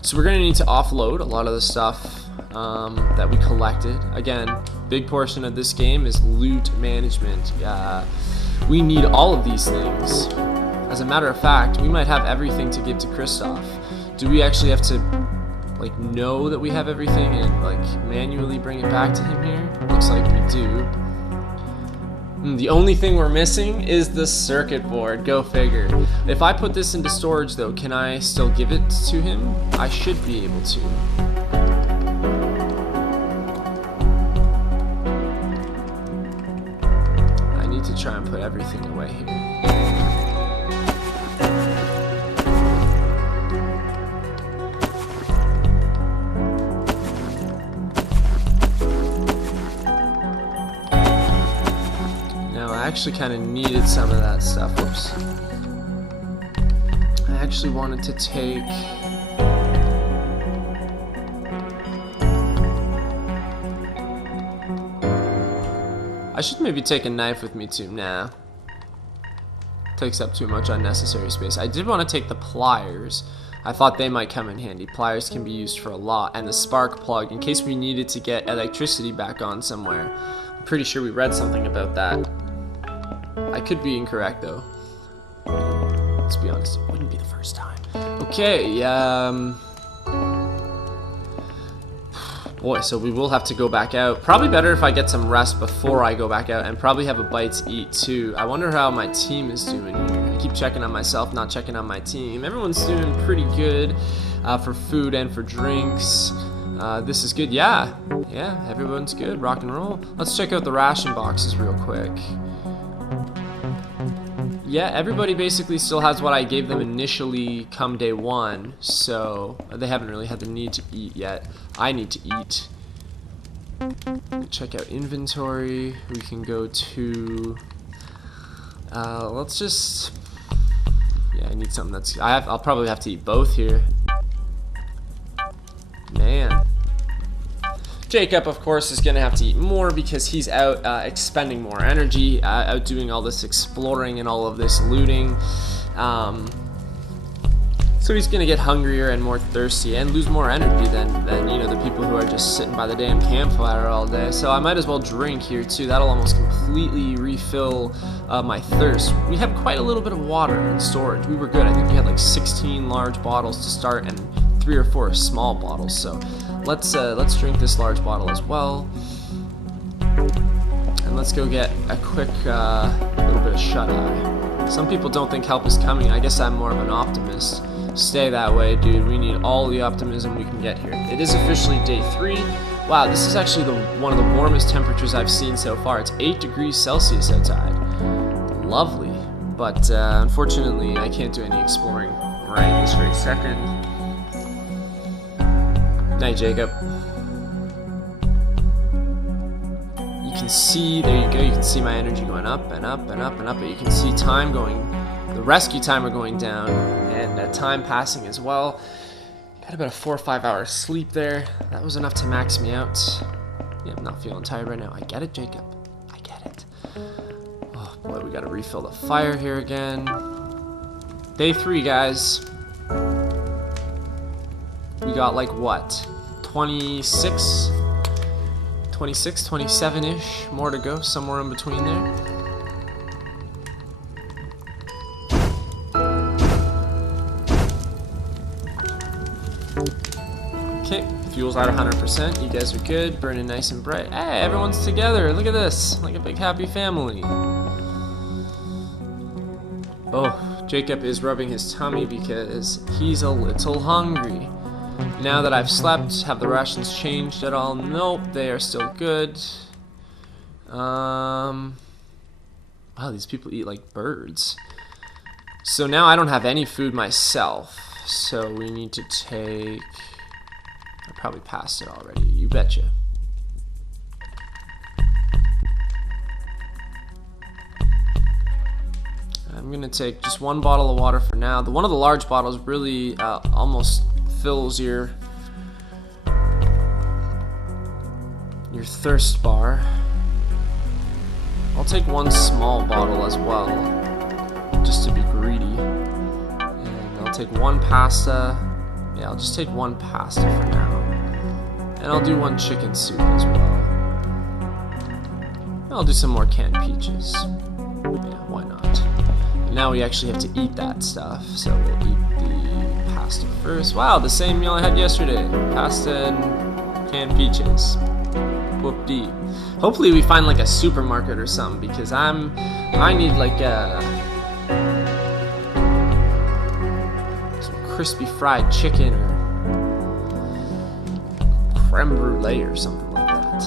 So we're gonna need to offload a lot of the stuff that we collected. Again, big portion of this game is loot management. We need all of these things. As a matter of fact, we might have everything to give to Kristoff. Do we actually have to, like, know that we have everything and, like, manually bring it back to him here? Looks like we do. The only thing we're missing is the circuit board. Go figure. If I put this into storage, though, can I still give it to him? I should be able to. I need to try and put everything away here. I actually kind of needed some of that stuff. Whoops. I actually wanted to take... I should maybe take a knife with me too. Nah. Takes up too much unnecessary space. I did want to take the pliers. I thought they might come in handy. Pliers can be used for a lot. And the spark plug, in case we needed to get electricity back on somewhere. I'm pretty sure we read something about that. I could be incorrect though. Let's be honest, it wouldn't be the first time. Okay, boy, so we will have to go back out. Probably better if I get some rest before I go back out, and probably have a bite to eat too. I wonder how my team is doing here. I keep checking on myself, not checking on my team. Everyone's doing pretty good for food and for drinks. This is good. Yeah, everyone's good. Rock and roll. Let's check out the ration boxes real quick. Yeah, everybody basically still has what I gave them initially come day one, so they haven't really had the need to eat yet. I need to eat. Check out inventory. We can go to... let's just... Yeah, I need something that's... I'll probably have to eat both here. Man. Jacob, of course, is going to have to eat more because he's out expending more energy, out doing all this exploring and all of this looting. So he's going to get hungrier and more thirsty and lose more energy than you know, the people who are just sitting by the damn campfire all day. So I might as well drink here too. That'll almost completely refill my thirst. We have quite a little bit of water in storage. We were good. I think we had like 16 large bottles to start and 3 or 4 small bottles. So let's drink this large bottle as well, and let's go get a quick little bit of shut-eye. Some people don't think help is coming. I guess I'm more of an optimist. Stay that way, dude. We need all the optimism we can get here. It is officially day 3. Wow, this is actually one of the warmest temperatures I've seen so far. It's 8 degrees Celsius outside. Lovely, but unfortunately I can't do any exploring right this very second. Night, Jacob. You can see, there you go, you can see my energy going up and up and up and up, but you can see time going, the rescue timer going down, and time passing as well. Got about a 4 or 5 hour sleep there. That was enough to max me out. Yeah, I'm not feeling tired right now. I get it, Jacob. I get it. Oh boy, we gotta refill the fire here again. Day 3, guys. We got like what? 26, 27-ish more to go, somewhere in between there. Okay, fuel's at 100%. You guys are good, burning nice and bright. Hey, everyone's together. Look at this, like a big happy family. Oh, Jacob is rubbing his tummy because he's a little hungry. Now that I've slept, have the rations changed at all? Nope, they are still good. Wow, these people eat like birds. So now I don't have any food myself. So we need to take... I probably passed it already, you betcha. I'm gonna take just 1 bottle of water for now. One of the large bottles really almost fills your thirst bar. I'll take 1 small bottle as well, just to be greedy. And I'll take 1 pasta. Yeah, I'll just take 1 pasta for now. And I'll do 1 chicken soup as well. I'll do some more canned peaches. Yeah, why not? And now we actually have to eat that stuff, so we'll eat the pasta first. Wow, the same meal I had yesterday. Pasta and canned peaches. Whoop-dee. Hopefully we find like a supermarket or something, because I need like some crispy fried chicken or creme brulee or something like that.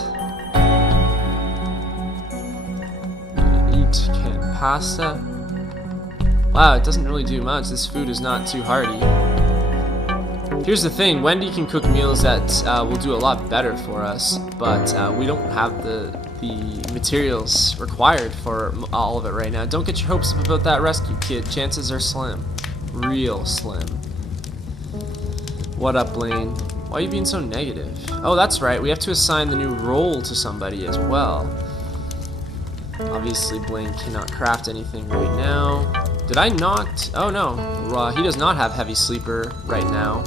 I'm gonna eat canned pasta. Wow, it doesn't really do much. This food is not too hearty. Here's the thing, Wendy can cook meals that will do a lot better for us, but we don't have the materials required for all of it right now. Don't get your hopes up about that rescue kit. Chances are slim. Real slim. What up, Blaine? Why are you being so negative? Oh, that's right. We have to assign the new role to somebody as well. Obviously, Blaine cannot craft anything right now. Did I not? Oh, no. He does not have heavy sleeper right now.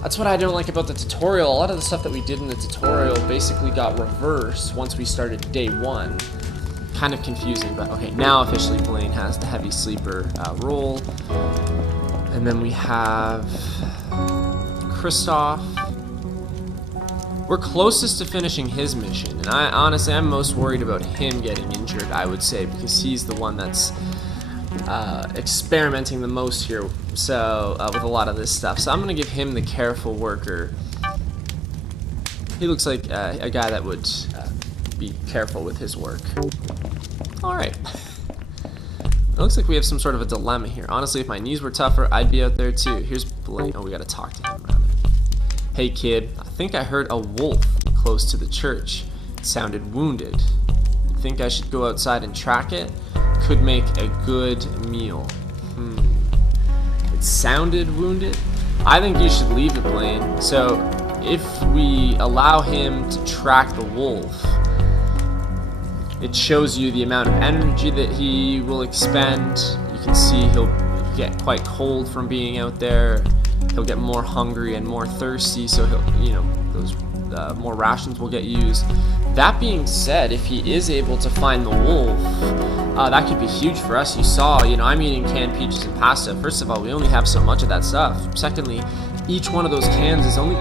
That's what I don't like about the tutorial. A lot of the stuff that we did in the tutorial basically got reversed once we started day 1. Kind of confusing, but okay. Now officially Blaine has the heavy sleeper role. And then we have Kristoff. We're closest to finishing his mission, and honestly I'm most worried about him getting injured, I would say, because he's the one that's experimenting the most here, so with a lot of this stuff. So I'm gonna give him the careful worker. He looks like a guy that would be careful with his work. Alright. It looks like we have some sort of a dilemma here. Honestly, if my knees were tougher, I'd be out there too. Here's Blaine. Oh, we gotta talk to him rather. Hey kid, I think I heard a wolf close to the church. It sounded wounded. You think I should go outside and track it? Could make a good meal. It sounded wounded? I think you should leave it, Blaine. So if we allow him to track the wolf, it shows you the amount of energy that he will expend. You can see he'll get quite cold from being out there. He'll get more hungry and more thirsty, so he'll, you know, those more rations will get used. That being said, if he is able to find the wolf, that could be huge for us. You saw, you know, I'm eating canned peaches and pasta. First of all, we only have so much of that stuff. Secondly, each one of those cans is only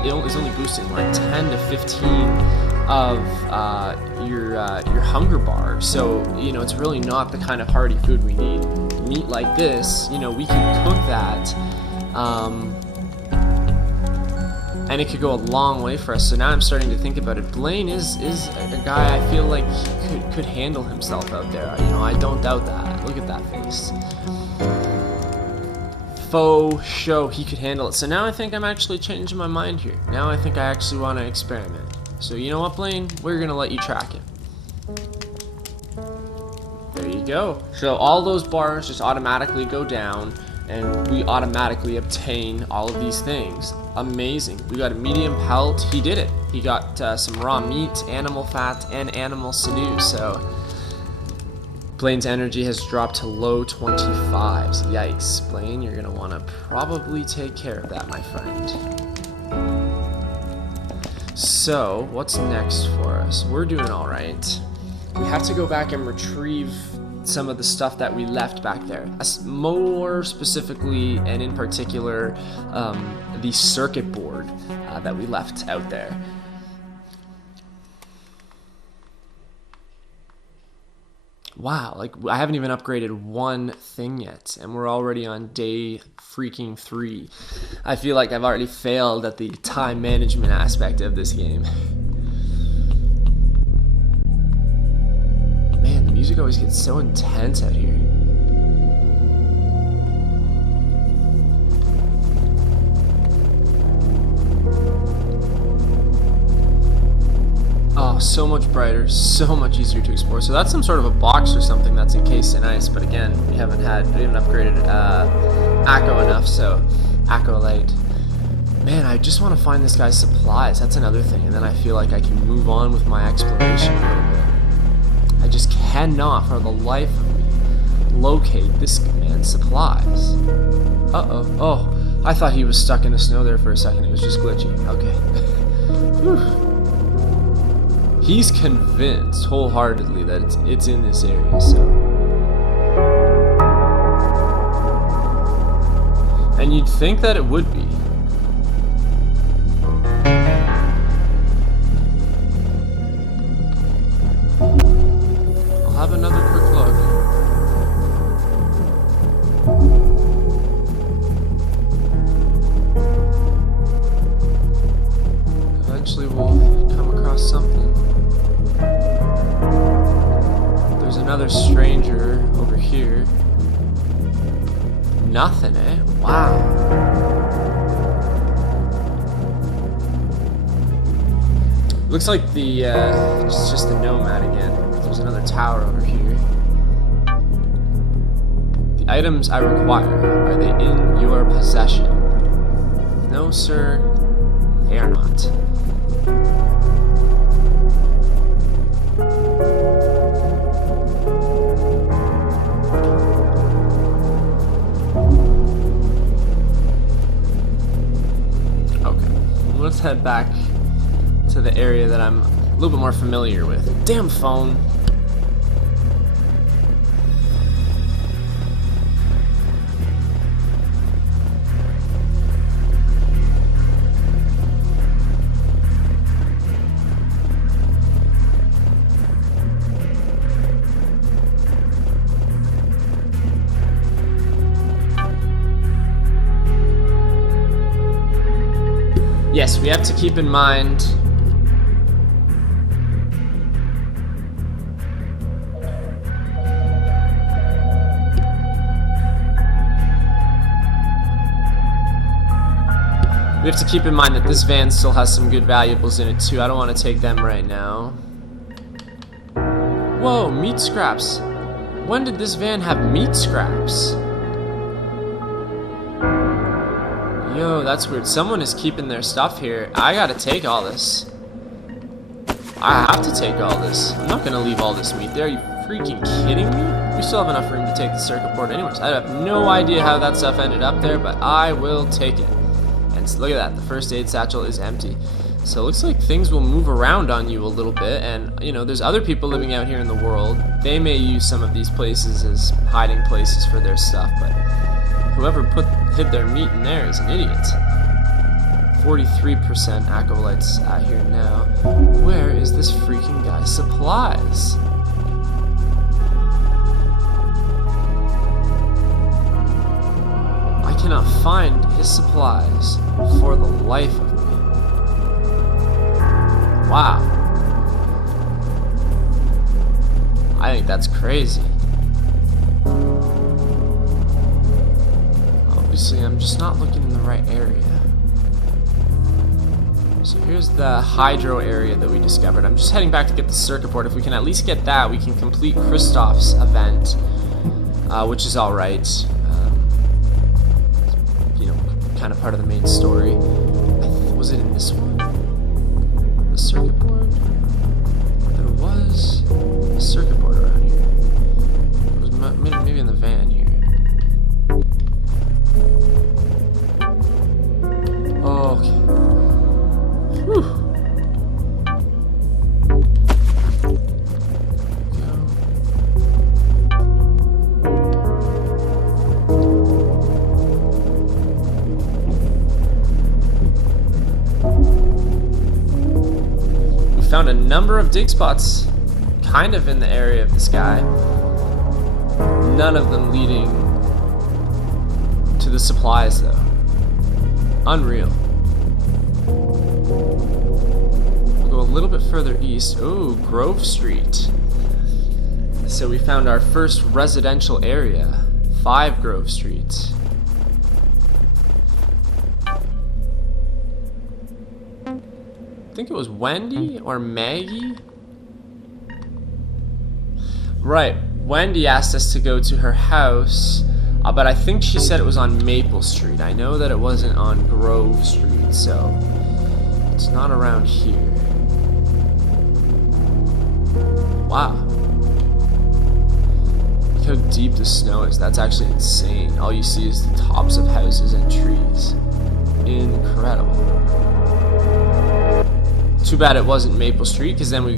boosting like 10 to 15 of your hunger bar. So, you know, it's really not the kind of hearty food we need. Meat like this, you know, we can cook that, and it could go a long way for us. So now I'm starting to think about it. Blaine is a guy I feel like he could handle himself out there. You know, I don't doubt that. Look at that face. Faux show, he could handle it. So now I think I'm actually changing my mind here. Now I think I actually want to experiment. So you know what, Blaine? We're gonna let you track it. There you go. So all those bars just automatically go down, and we automatically obtain all of these things. Amazing. We got a medium pelt. He did it. He got some raw meat, animal fat, and animal sinew. So Blaine's energy has dropped to low 25s. Yikes. Blaine, you're gonna want to probably take care of that, my friend. So what's next for us? We're doing all right. We have to go back and retrieve some of the stuff that we left back there. More specifically, and in particular, the circuit board that we left out there. Wow, like I haven't even upgraded one thing yet, and we're already on day freaking 3. I feel like I've already failed at the time management aspect of this game. Man, the music always gets so intense out here. Oh, so much brighter, so much easier to explore. So that's some sort of a box or something that's encased in ice, but again, we haven't upgraded Akko enough, so Acolyte. Man, I just want to find this guy's supplies. That's another thing, and then I feel like I can move on with my exploration a little bit. I just cannot, for the life of me, locate this man's supplies. Uh-oh. Oh, I thought he was stuck in the snow there for a second. It was just glitching. Okay. Whew. He's convinced wholeheartedly that it's in this area, so. And you'd think that it would be. I'll have another quick look. Eventually we'll come across something. There's another stranger over here. nothing, eh? Wow. Looks like it's just the Nomad again. There's another tower over here. The items I require, are they in your possession? No, sir, they are not. Let's head back to the area that I'm a little bit more familiar with. Damn phone. Yes, we have to keep in mind that this van still has some good valuables in it too. I don't want to take them right now. Whoa, meat scraps. When did this van have meat scraps? Yo, that's weird. Someone is keeping their stuff here. I gotta take all this. I have to take all this. I'm not gonna leave all this meat there. Are you freaking kidding me? We still have enough room to take the circuit board anyways. I have no idea how that stuff ended up there, but I will take it. And look at that. The first aid satchel is empty. So it looks like things will move around on you a little bit. And, you know, there's other people living out here in the world. They may use some of these places as hiding places for their stuff, but whoever hid their meat in there is an idiot. 43% acolytes out here now. Where is this freaking guy's supplies? I cannot find his supplies for the life of me. Wow. I think that's crazy. Obviously, I'm just not looking in the right area. So here's the hydro area that we discovered. I'm just heading back to get the circuit board. If we can at least get that, we can complete Kristoff's event, which is alright. You know, kind of part of the main story. Was it in this one? The circuit board? There was a circuit board around here. It was maybe in the van here. Okay. Whew. We found a number of dig spots kind of in the area of this guy. None of them leading to the supplies though. Unreal. We'll go a little bit further east. Ooh, Grove Street. So we found our first residential area. 5 Grove Street. I think it was Wendy or Maggie? Right, Wendy asked us to go to her house. But I think she said it was on Maple Street. I know that it wasn't on Grove Street, so it's not around here. Wow. Look how deep the snow is. That's actually insane. All you see is the tops of houses and trees. Incredible. Too bad it wasn't Maple Street, because then we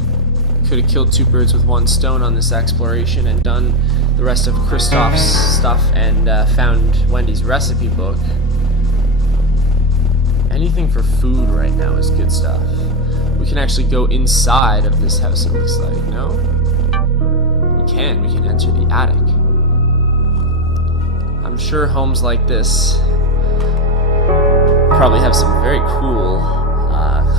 could have killed 2 birds with 1 stone on this exploration and done the rest of Kristoff's stuff and found Wendy's recipe book. Anything for food right now is good stuff. We can actually go inside of this house, it looks like. No? We can enter the attic. I'm sure homes like this probably have some very cool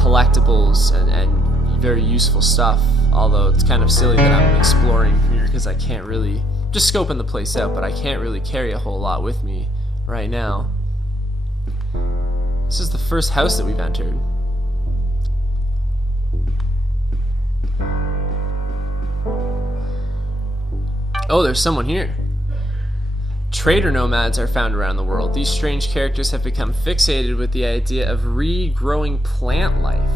collectibles and very useful stuff. Although it's kind of silly that I'm exploring here because I can't really, just scoping the place out, but I can't really carry a whole lot with me right now. This is the first house that we've entered. Oh, there's someone here. Trader nomads are found around the world. These strange characters have become fixated with the idea of regrowing plant life.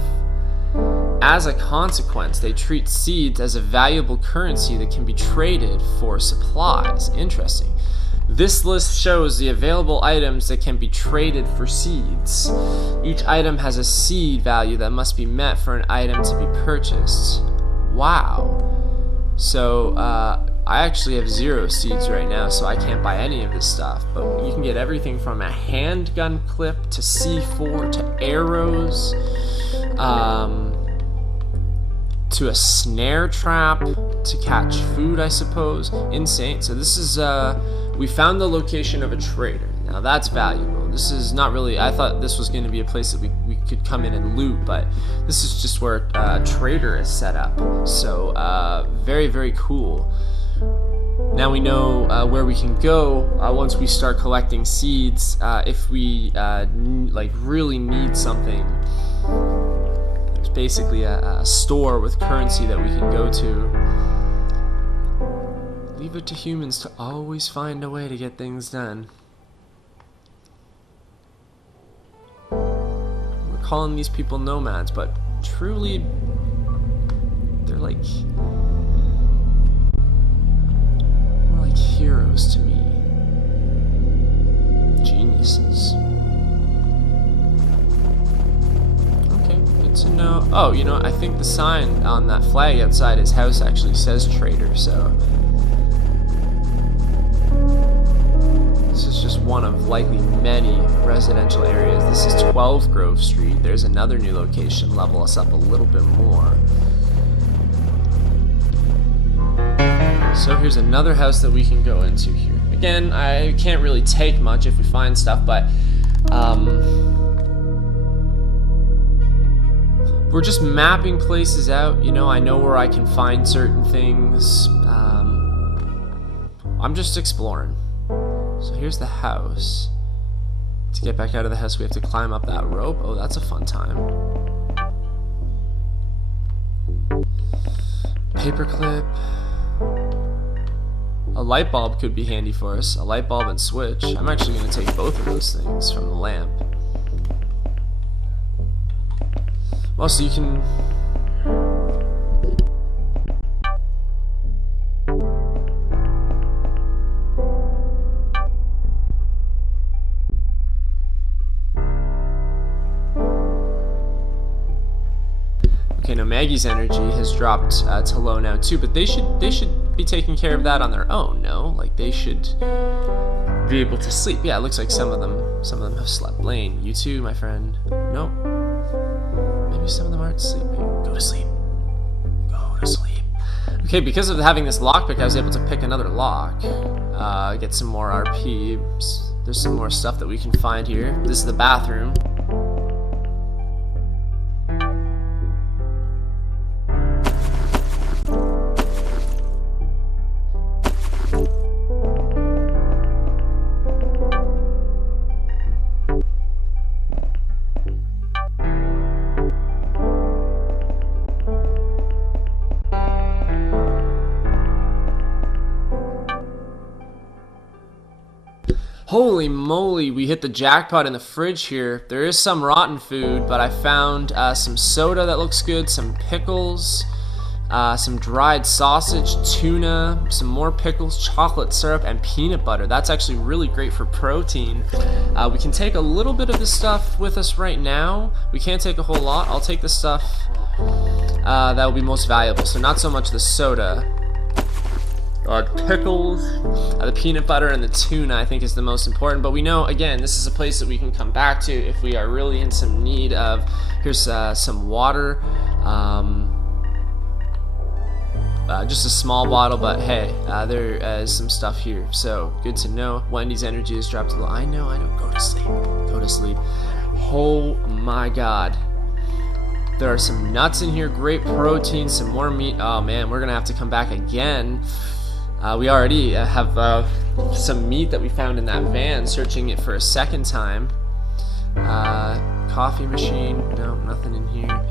As a consequence, they treat seeds as a valuable currency that can be traded for supplies. Interesting. This list shows the available items that can be traded for seeds. Each item has a seed value that must be met for an item to be purchased. Wow. So, I actually have 0 seeds right now, so I can't buy any of this stuff. But you can get everything from a handgun clip to C4 to arrows, to a snare trap to catch food, I suppose. Insane. So this is, we found the location of a trader. Now that's valuable. This is not really, I thought this was going to be a place that we could come in and loot, but this is just where a trader is set up. So, very, very cool. Now we know where we can go once we start collecting seeds. If we like really need something, there's basically a store with currency that we can go to. Leave it to humans to always find a way to get things done. We're calling these people nomads, but truly, they're like heroes to me. Geniuses. Okay, good to know. Oh, you know, I think the sign on that flag outside his house actually says trader, so this is just one of likely many residential areas. This is 12 Grove Street. There's another new location. Level us up a little bit more. So here's another house that we can go into here. Again, I can't really take much if we find stuff, but we're just mapping places out. You know, I know where I can find certain things. I'm just exploring. So here's the house. To get back out of the house, we have to climb up that rope. Oh, that's a fun time. Paperclip. A light bulb could be handy for us. A light bulb and switch. I'm actually going to take both of those things from the lamp. Well, so you can... Okay, now Maggie's energy has dropped to low now too, but they should be taking care of that on their own. No, like they should be able to sleep. Yeah, it looks like some of them have slept. Blaine, you too, my friend. Nope. Maybe some of them aren't sleeping. Go to sleep. Go to sleep. Okay, because of having this lockpick, I was able to pick another lock. Get some more RP. There's some more stuff that we can find here. This is the bathroom. Holy moly, we hit the jackpot in the fridge here. There is some rotten food, but I found some soda that looks good, some pickles, some dried sausage, tuna, some more pickles, chocolate syrup, and peanut butter. That's actually really great for protein. We can take a little bit of this stuff with us right now. We can't take a whole lot. I'll take the stuff that will be most valuable. So not so much the soda. Pickles, the peanut butter, and the tuna I think is the most important, but we know, again, this is a place that we can come back to if we are really in some need of. Here's some water, just a small bottle, but hey, there is some stuff here, so good to know. Wendy's energy has dropped a little. I know, go to sleep, go to sleep. Oh my god. There are some nuts in here, great protein, some more meat. Oh man, we're gonna have to come back again. We already have some meat that we found in that van, searching it for a second time. Coffee machine, no, nothing in here.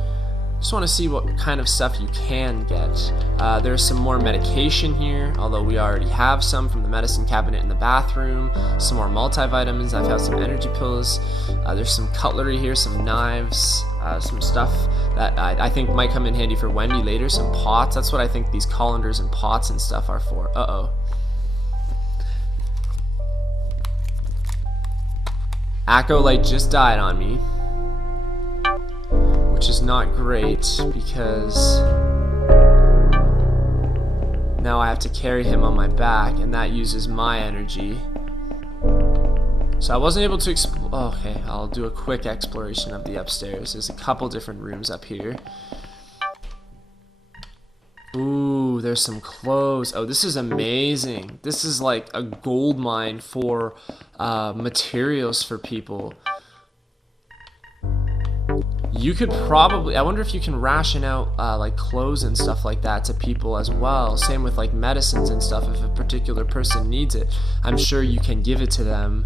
Just want to see what kind of stuff you can get. There's some more medication here, although we already have some from the medicine cabinet in the bathroom. Some more multivitamins. I've had some energy pills. There's some cutlery here, some knives, some stuff that I think might come in handy for Wendy later. Some pots. That's what I think these colanders and pots and stuff are for. Uh-oh. Acolyte just died on me, which is not great because now I have to carry him on my back, and that uses my energy. So I wasn't able to okay, I'll do a quick exploration of the upstairs. There's a couple different rooms up here. Ooh, there's some clothes. Oh, this is amazing. This is like a gold mine for materials for people. You could probably, I wonder if you can ration out like clothes and stuff like that to people as well. Same with like medicines and stuff. If a particular person needs it, I'm sure you can give it to them.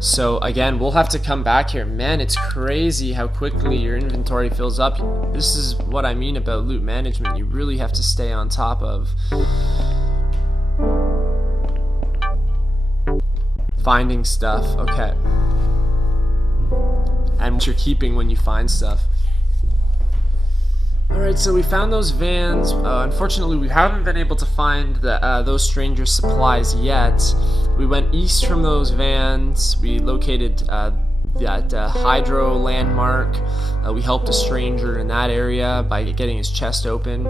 So again, we'll have to come back here. Man, it's crazy how quickly your inventory fills up. This is what I mean about loot management. You really have to stay on top of finding stuff. Okay. And what you're keeping when you find stuff. Alright, so we found those vans. Unfortunately, we haven't been able to find those stranger supplies yet. We went east from those vans. We located that hydro landmark. We helped a stranger in that area by getting his chest open.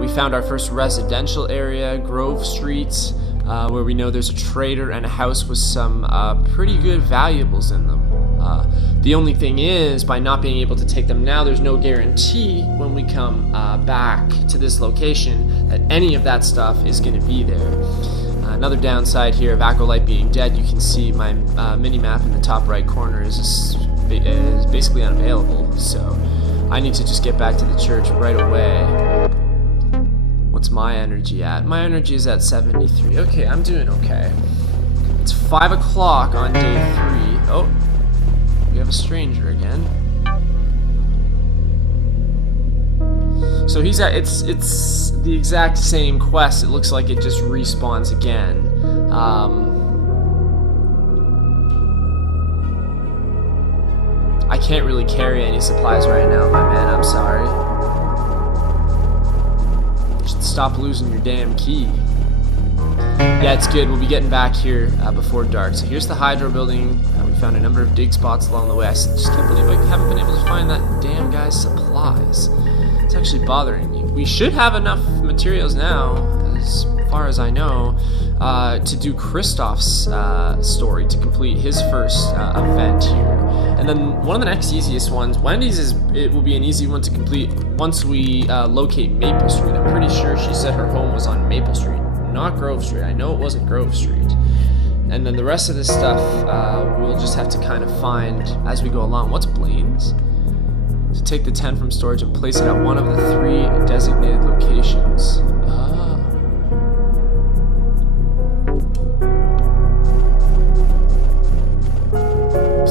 We found our first residential area, Grove Street, where we know there's a trader and a house with some pretty good valuables in them. The only thing is, by not being able to take them now, there's no guarantee when we come back to this location that any of that stuff is going to be there. Another downside here of Acolyte being dead, you can see my mini-map in the top right corner is basically unavailable, so I need to just get back to the church right away. What's my energy at? My energy is at 73. Okay, I'm doing okay. It's 5 o'clock on day 3. Oh, we have a stranger again. So he's at, it's the exact same quest. It looks like it just respawns again. I can't really carry any supplies right now, my man. I'm sorry. You should stop losing your damn key. Yeah, it's good. We'll be getting back here before dark. So here's the hydro building. We found a number of dig spots along the way. I just can't believe I haven't been able to find that damn guy's supplies. It's actually bothering me. We should have enough materials now, as far as I know, to do Kristoff's story, to complete his first event here. And then one of the next easiest ones, Wendy's, it will be an easy one to complete once we locate Maple Street. I'm pretty sure she said her home was on Maple Street, not Grove Street. I know it wasn't Grove Street. And then the rest of this stuff we'll just have to kind of find as we go along. What's Blaine's? To take the 10 from storage and place it at one of the 3 designated locations.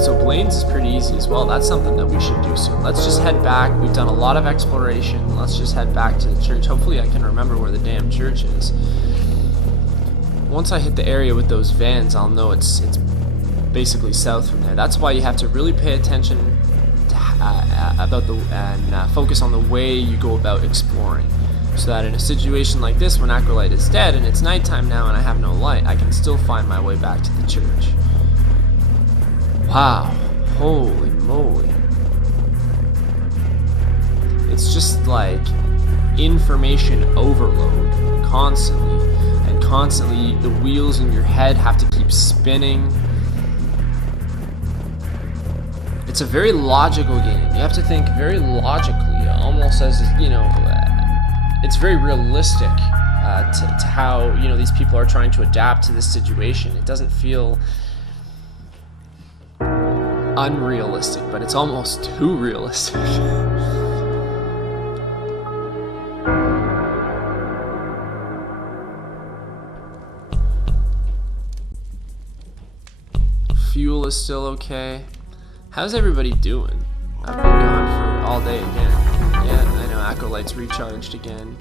So Blaine's is pretty easy as well. That's something that we should do soon. Let's just head back. We've done a lot of exploration. Let's just head back to the church. Hopefully I can remember where the damn church is. Once I hit the area with those vans, I'll know it's basically south from there. That's why you have to really pay attention to, focus on the way you go about exploring, so that in a situation like this, when Acolyte is dead and it's nighttime now and I have no light, I can still find my way back to the church. Wow, holy moly. It's just like information overload constantly. Constantly, the wheels in your head have to keep spinning. It's a very logical game. You have to think very logically, almost as, you know, it's very realistic to how, you know, these people are trying to adapt to this situation. It doesn't feel unrealistic, but it's almost too realistic. fuel is still okay. How's everybody doing? I've been gone for all day again. Yeah, I know Acolyte's recharged again.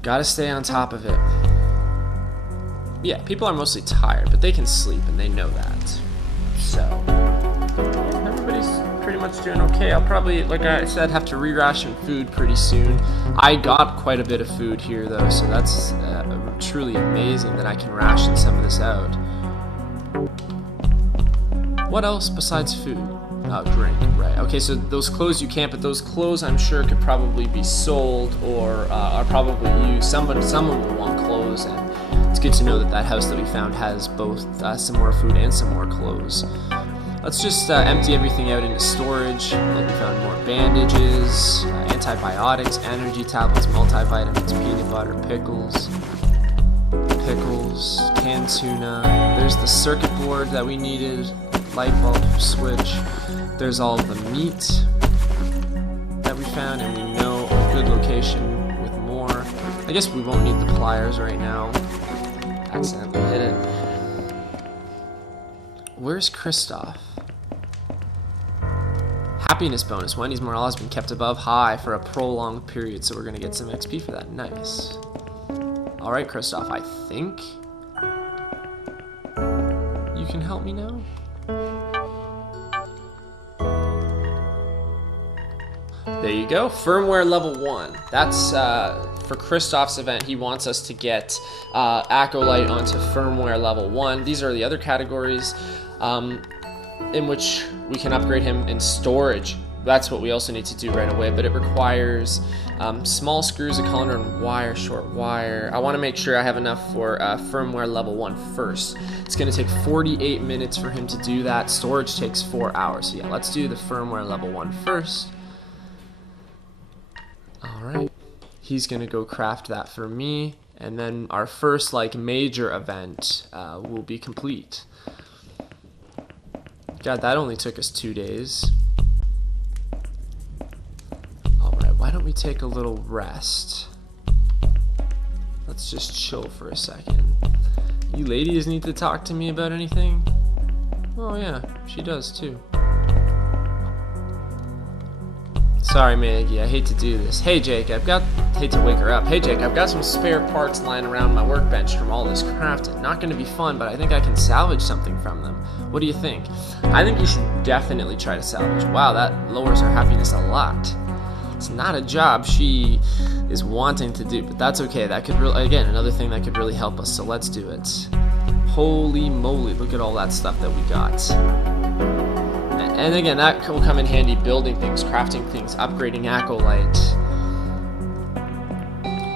Gotta stay on top of it. Yeah, people are mostly tired, but they can sleep and they know that. So, yeah, everybody's pretty much doing okay. I'll probably, like I said, have to re-ration food pretty soon. I got quite a bit of food here though, so that's truly amazing that I can ration some of this out. What else besides food? Oh, drink, right. Okay, so those clothes you can't, but those clothes I'm sure could probably be sold or are probably used. Someone will want clothes, and it's good to know that that house that we found has both some more food and some more clothes. Let's just empty everything out into storage. Look, we found more bandages, antibiotics, energy tablets, multivitamins, peanut butter, pickles, canned tuna. There's the circuit board that we needed, light bulb switch. There's all the meat that we found, and we know a good location with more. I guess we won't need the pliers right now. Accidentally hit it. Where's Kristoff? Happiness bonus. Wendy's morale has been kept above high for a prolonged period, so we're going to get some XP for that. Nice. Alright, Kristoff, I think you can help me now? There you go. Firmware level 1. That's for Kristoff's event. He wants us to get Acolyte onto firmware level 1. These are the other categories in which we can upgrade him in storage. That's what we also need to do right away, but it requires small screws, a colander, and wire, short wire. I want to make sure I have enough for firmware level 1 first. It's going to take 48 minutes for him to do that. Storage takes 4 hours. So yeah, let's do the firmware level 1 first. Alright, he's going to go craft that for me, and then our first like major event will be complete. God, that only took us 2 days. Alright, why don't we take a little rest? Let's just chill for a second. You ladies need to talk to me about anything? Oh yeah, she does too. Sorry, Maggie, I hate to do this. Hey, Jake, hate to wake her up. Hey, Jake, I've got some spare parts lying around my workbench from all this crafting. Not going to be fun, but I think I can salvage something from them. What do you think? I think you should definitely try to salvage. Wow, that lowers her happiness a lot. It's not a job she is wanting to do, but that's okay. That could really, again, another thing that could really help us, so let's do it. Holy moly, look at all that stuff that we got. And again, that will come in handy building things, crafting things, upgrading Acolyte.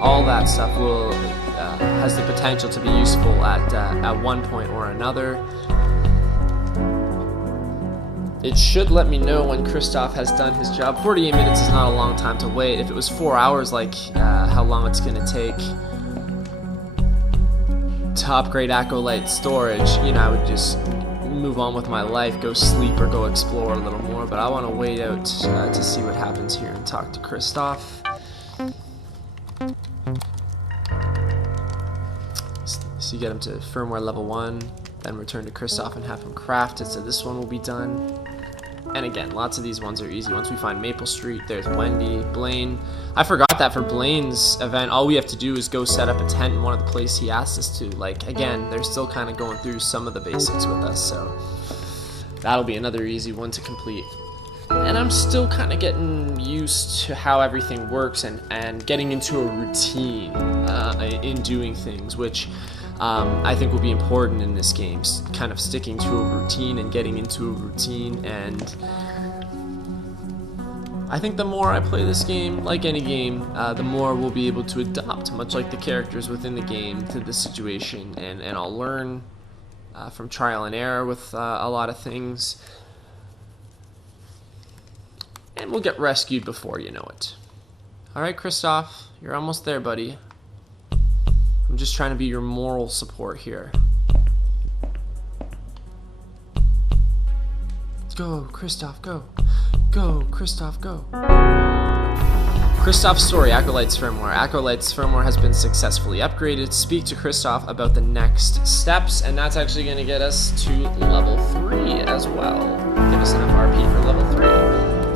All that stuff will has the potential to be useful at one point or another. It should let me know when Kristoff has done his job. 48 minutes is not a long time to wait. If it was 4 hours, like how long it's going to take to upgrade Acolyte storage, you know, I would just move on with my life, go sleep or go explore a little more, but I want to wait out to see what happens here and talk to Kristoff. So you get him to firmware level 1, then return to Kristoff and have him craft it, so this one will be done. And again, lots of these ones are easy. Once we find Maple Street, there's Wendy, Blaine. I forgot that for Blaine's event, all we have to do is go set up a tent in one of the places he asked us to. Like, again, they're still kind of going through some of the basics with us, so that'll be another easy one to complete. And I'm still kind of getting used to how everything works and getting into a routine in doing things, which I think will be important in this game, kind of sticking to a routine and getting into a routine. And I think the more I play this game, like any game, the more we'll be able to adopt, much like the characters within the game, to the situation, and I'll learn from trial and error with a lot of things, and we'll get rescued before you know it. Alright, Kristoff, you're almost there, buddy. I'm just trying to be your moral support here. Go, Kristoff, go. Go, Kristoff, go. Christoph's story, Acolytes firmware. Acolytes firmware has been successfully upgraded. Speak to Christoph about the next steps, and that's actually going to get us to level 3 as well. Give us enough RP for level 3.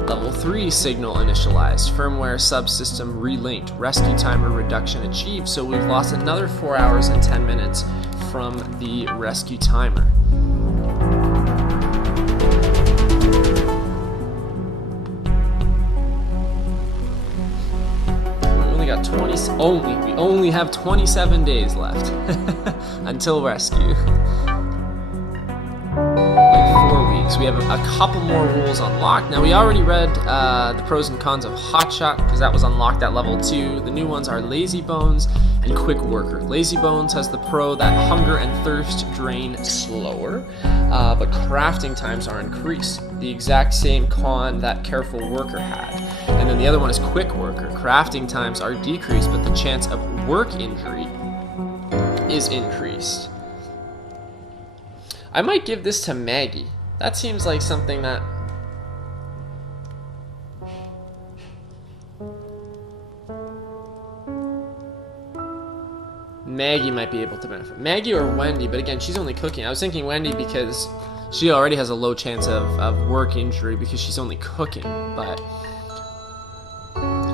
Level 3 signal initialized. Firmware subsystem relinked. Rescue timer reduction achieved. So we've lost another 4 hours and 10 minutes from the rescue timer. We only have 27 days left until rescue. Like 4 weeks. We have a couple more rules unlocked. Now we already read the pros and cons of Hotshot because that was unlocked at level 2. The new ones are Lazy Bones and Quick Worker. Lazy Bones has the pro that hunger and thirst drain slower, but crafting times are increased. The exact same con that Careful Worker had. And then the other one is Quick Worker. Crafting times are decreased, but the chance of work injury is increased. I might give this to Maggie. That seems like something that... Maggie might be able to benefit. Maggie or Wendy, but again, she's only cooking. I was thinking Wendy because she already has a low chance of work injury because she's only cooking, but...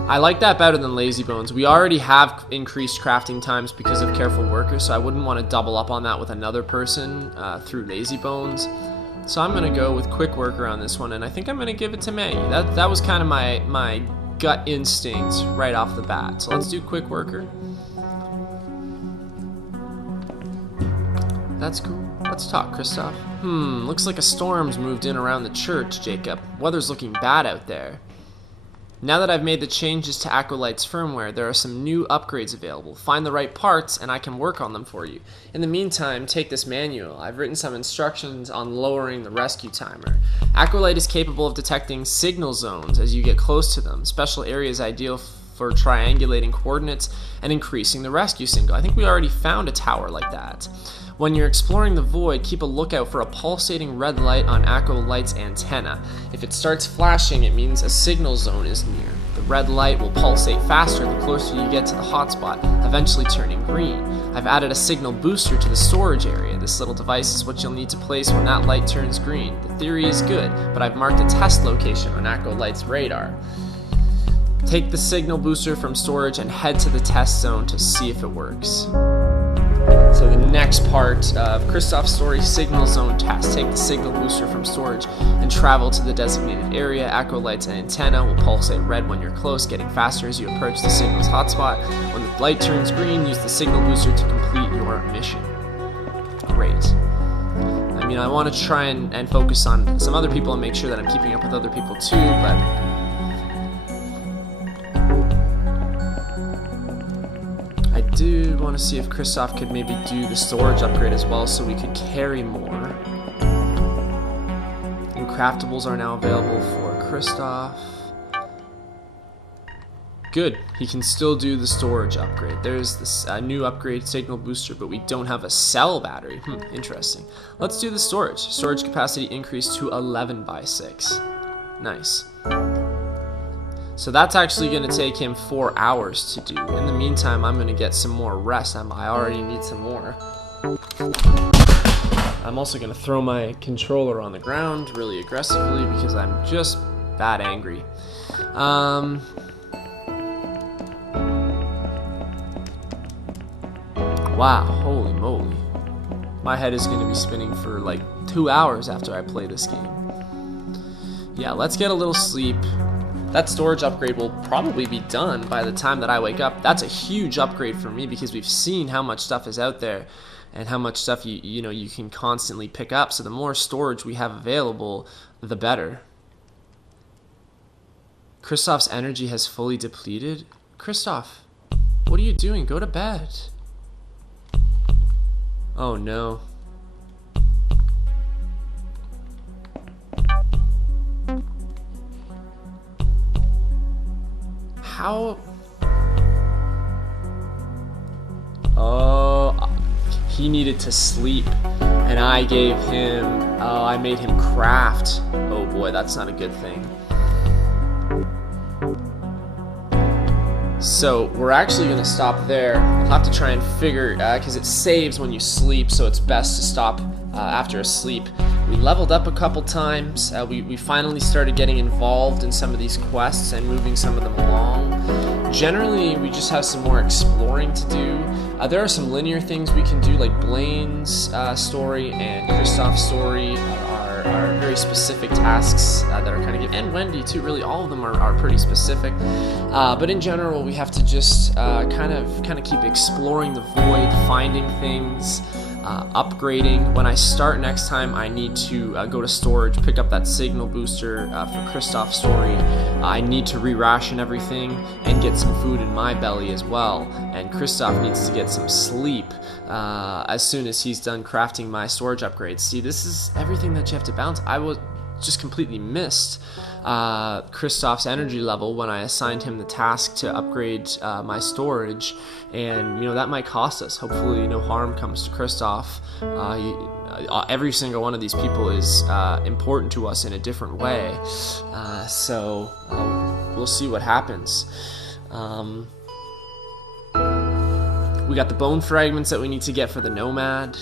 I like that better than Lazy Bones. We already have increased crafting times because of Careful Worker, so I wouldn't want to double up on that with another person through Lazy Bones. So I'm going to go with Quick Worker on this one, and I think I'm going to give it to Maggie. That was kind of my gut instinct right off the bat. So let's do Quick Worker. That's cool. Let's talk, Christoph. Looks like a storm's moved in around the church, Jacob. Weather's looking bad out there. Now that I've made the changes to Acolyte's firmware, there are some new upgrades available. Find the right parts and I can work on them for you. In the meantime, take this manual. I've written some instructions on lowering the rescue timer. Acolyte is capable of detecting signal zones as you get close to them. Special areas ideal for triangulating coordinates and increasing the rescue signal. I think we already found a tower like that. When you're exploring the void, keep a lookout for a pulsating red light on Acolyte's antenna. If it starts flashing, it means a signal zone is near. The red light will pulsate faster the closer you get to the hotspot, eventually turning green. I've added a signal booster to the storage area. This little device is what you'll need to place when that light turns green. The theory is good, but I've marked a test location on Acolyte's radar. Take the signal booster from storage and head to the test zone to see if it works. So the next part of Christoph's story, signal zone test. Take the signal booster from storage and travel to the designated area. Acolyte's antenna will pulsate red when you're close, getting faster as you approach the signal's hotspot. When the light turns green, use the signal booster to complete your mission. Great. I mean, I want to try and focus on some other people and make sure that I'm keeping up with other people too, but... I did want to see if Christoph could maybe do the storage upgrade as well so we could carry more. New craftables are now available for Christoph. Good, he can still do the storage upgrade. There's this new upgrade signal booster, but we don't have a cell battery. Interesting. Let's do the storage. Storage capacity increased to 11 by 6. Nice. So that's actually going to take him 4 hours to do. In the meantime, I'm going to get some more rest. I already need some more. I'm also going to throw my controller on the ground really aggressively because I'm just that angry. Wow, holy moly. My head is going to be spinning for like 2 hours after I play this game. Yeah, let's get a little sleep. That storage upgrade will probably be done by the time that I wake up. That's a huge upgrade for me because we've seen how much stuff is out there and how much stuff you can constantly pick up. So the more storage we have available, the better. Christoph's energy has fully depleted. Christoph, what are you doing? Go to bed. Oh no. How? Oh, he needed to sleep, and I gave him, I made him craft. Oh boy, that's not a good thing. So we're actually going to stop there. We'll have to try and figure, because it saves when you sleep, so it's best to stop after a sleep. We leveled up a couple times. We finally started getting involved in some of these quests and moving some of them along. Generally, we just have some more exploring to do. There are some linear things we can do, like Blaine's story and Kristoff's story are very specific tasks that are kind of given, and Wendy too. Really, all of them are pretty specific. But in general, we have to just kind of keep exploring the void, finding things. Upgrading. When I start next time, I need to go to storage, pick up that signal booster for Kristoff's story. I need to re-ration everything and get some food in my belly as well. And Kristoff needs to get some sleep as soon as he's done crafting my storage upgrades. See, this is everything that you have to balance. I was just completely missed Kristoff's energy level when I assigned him the task to upgrade my storage, and that might cost us. Hopefully no harm comes to Kristoff. Every single one of these people is important to us in a different way, so we'll see what happens. We got the bone fragments that we need to get for the Nomad.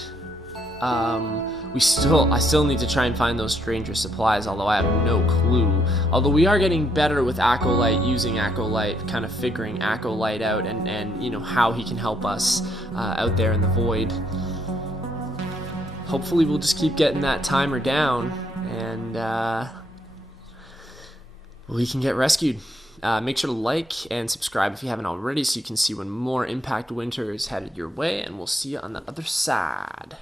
I still need to try and find those stranger supplies, although I have no clue. Although we are getting better with Acolyte, using Acolyte, kind of figuring Acolyte out and how he can help us out there in the void. Hopefully we'll just keep getting that timer down and we can get rescued. Make sure to like and subscribe if you haven't already so you can see when more Impact Winter is headed your way, and we'll see you on the other side.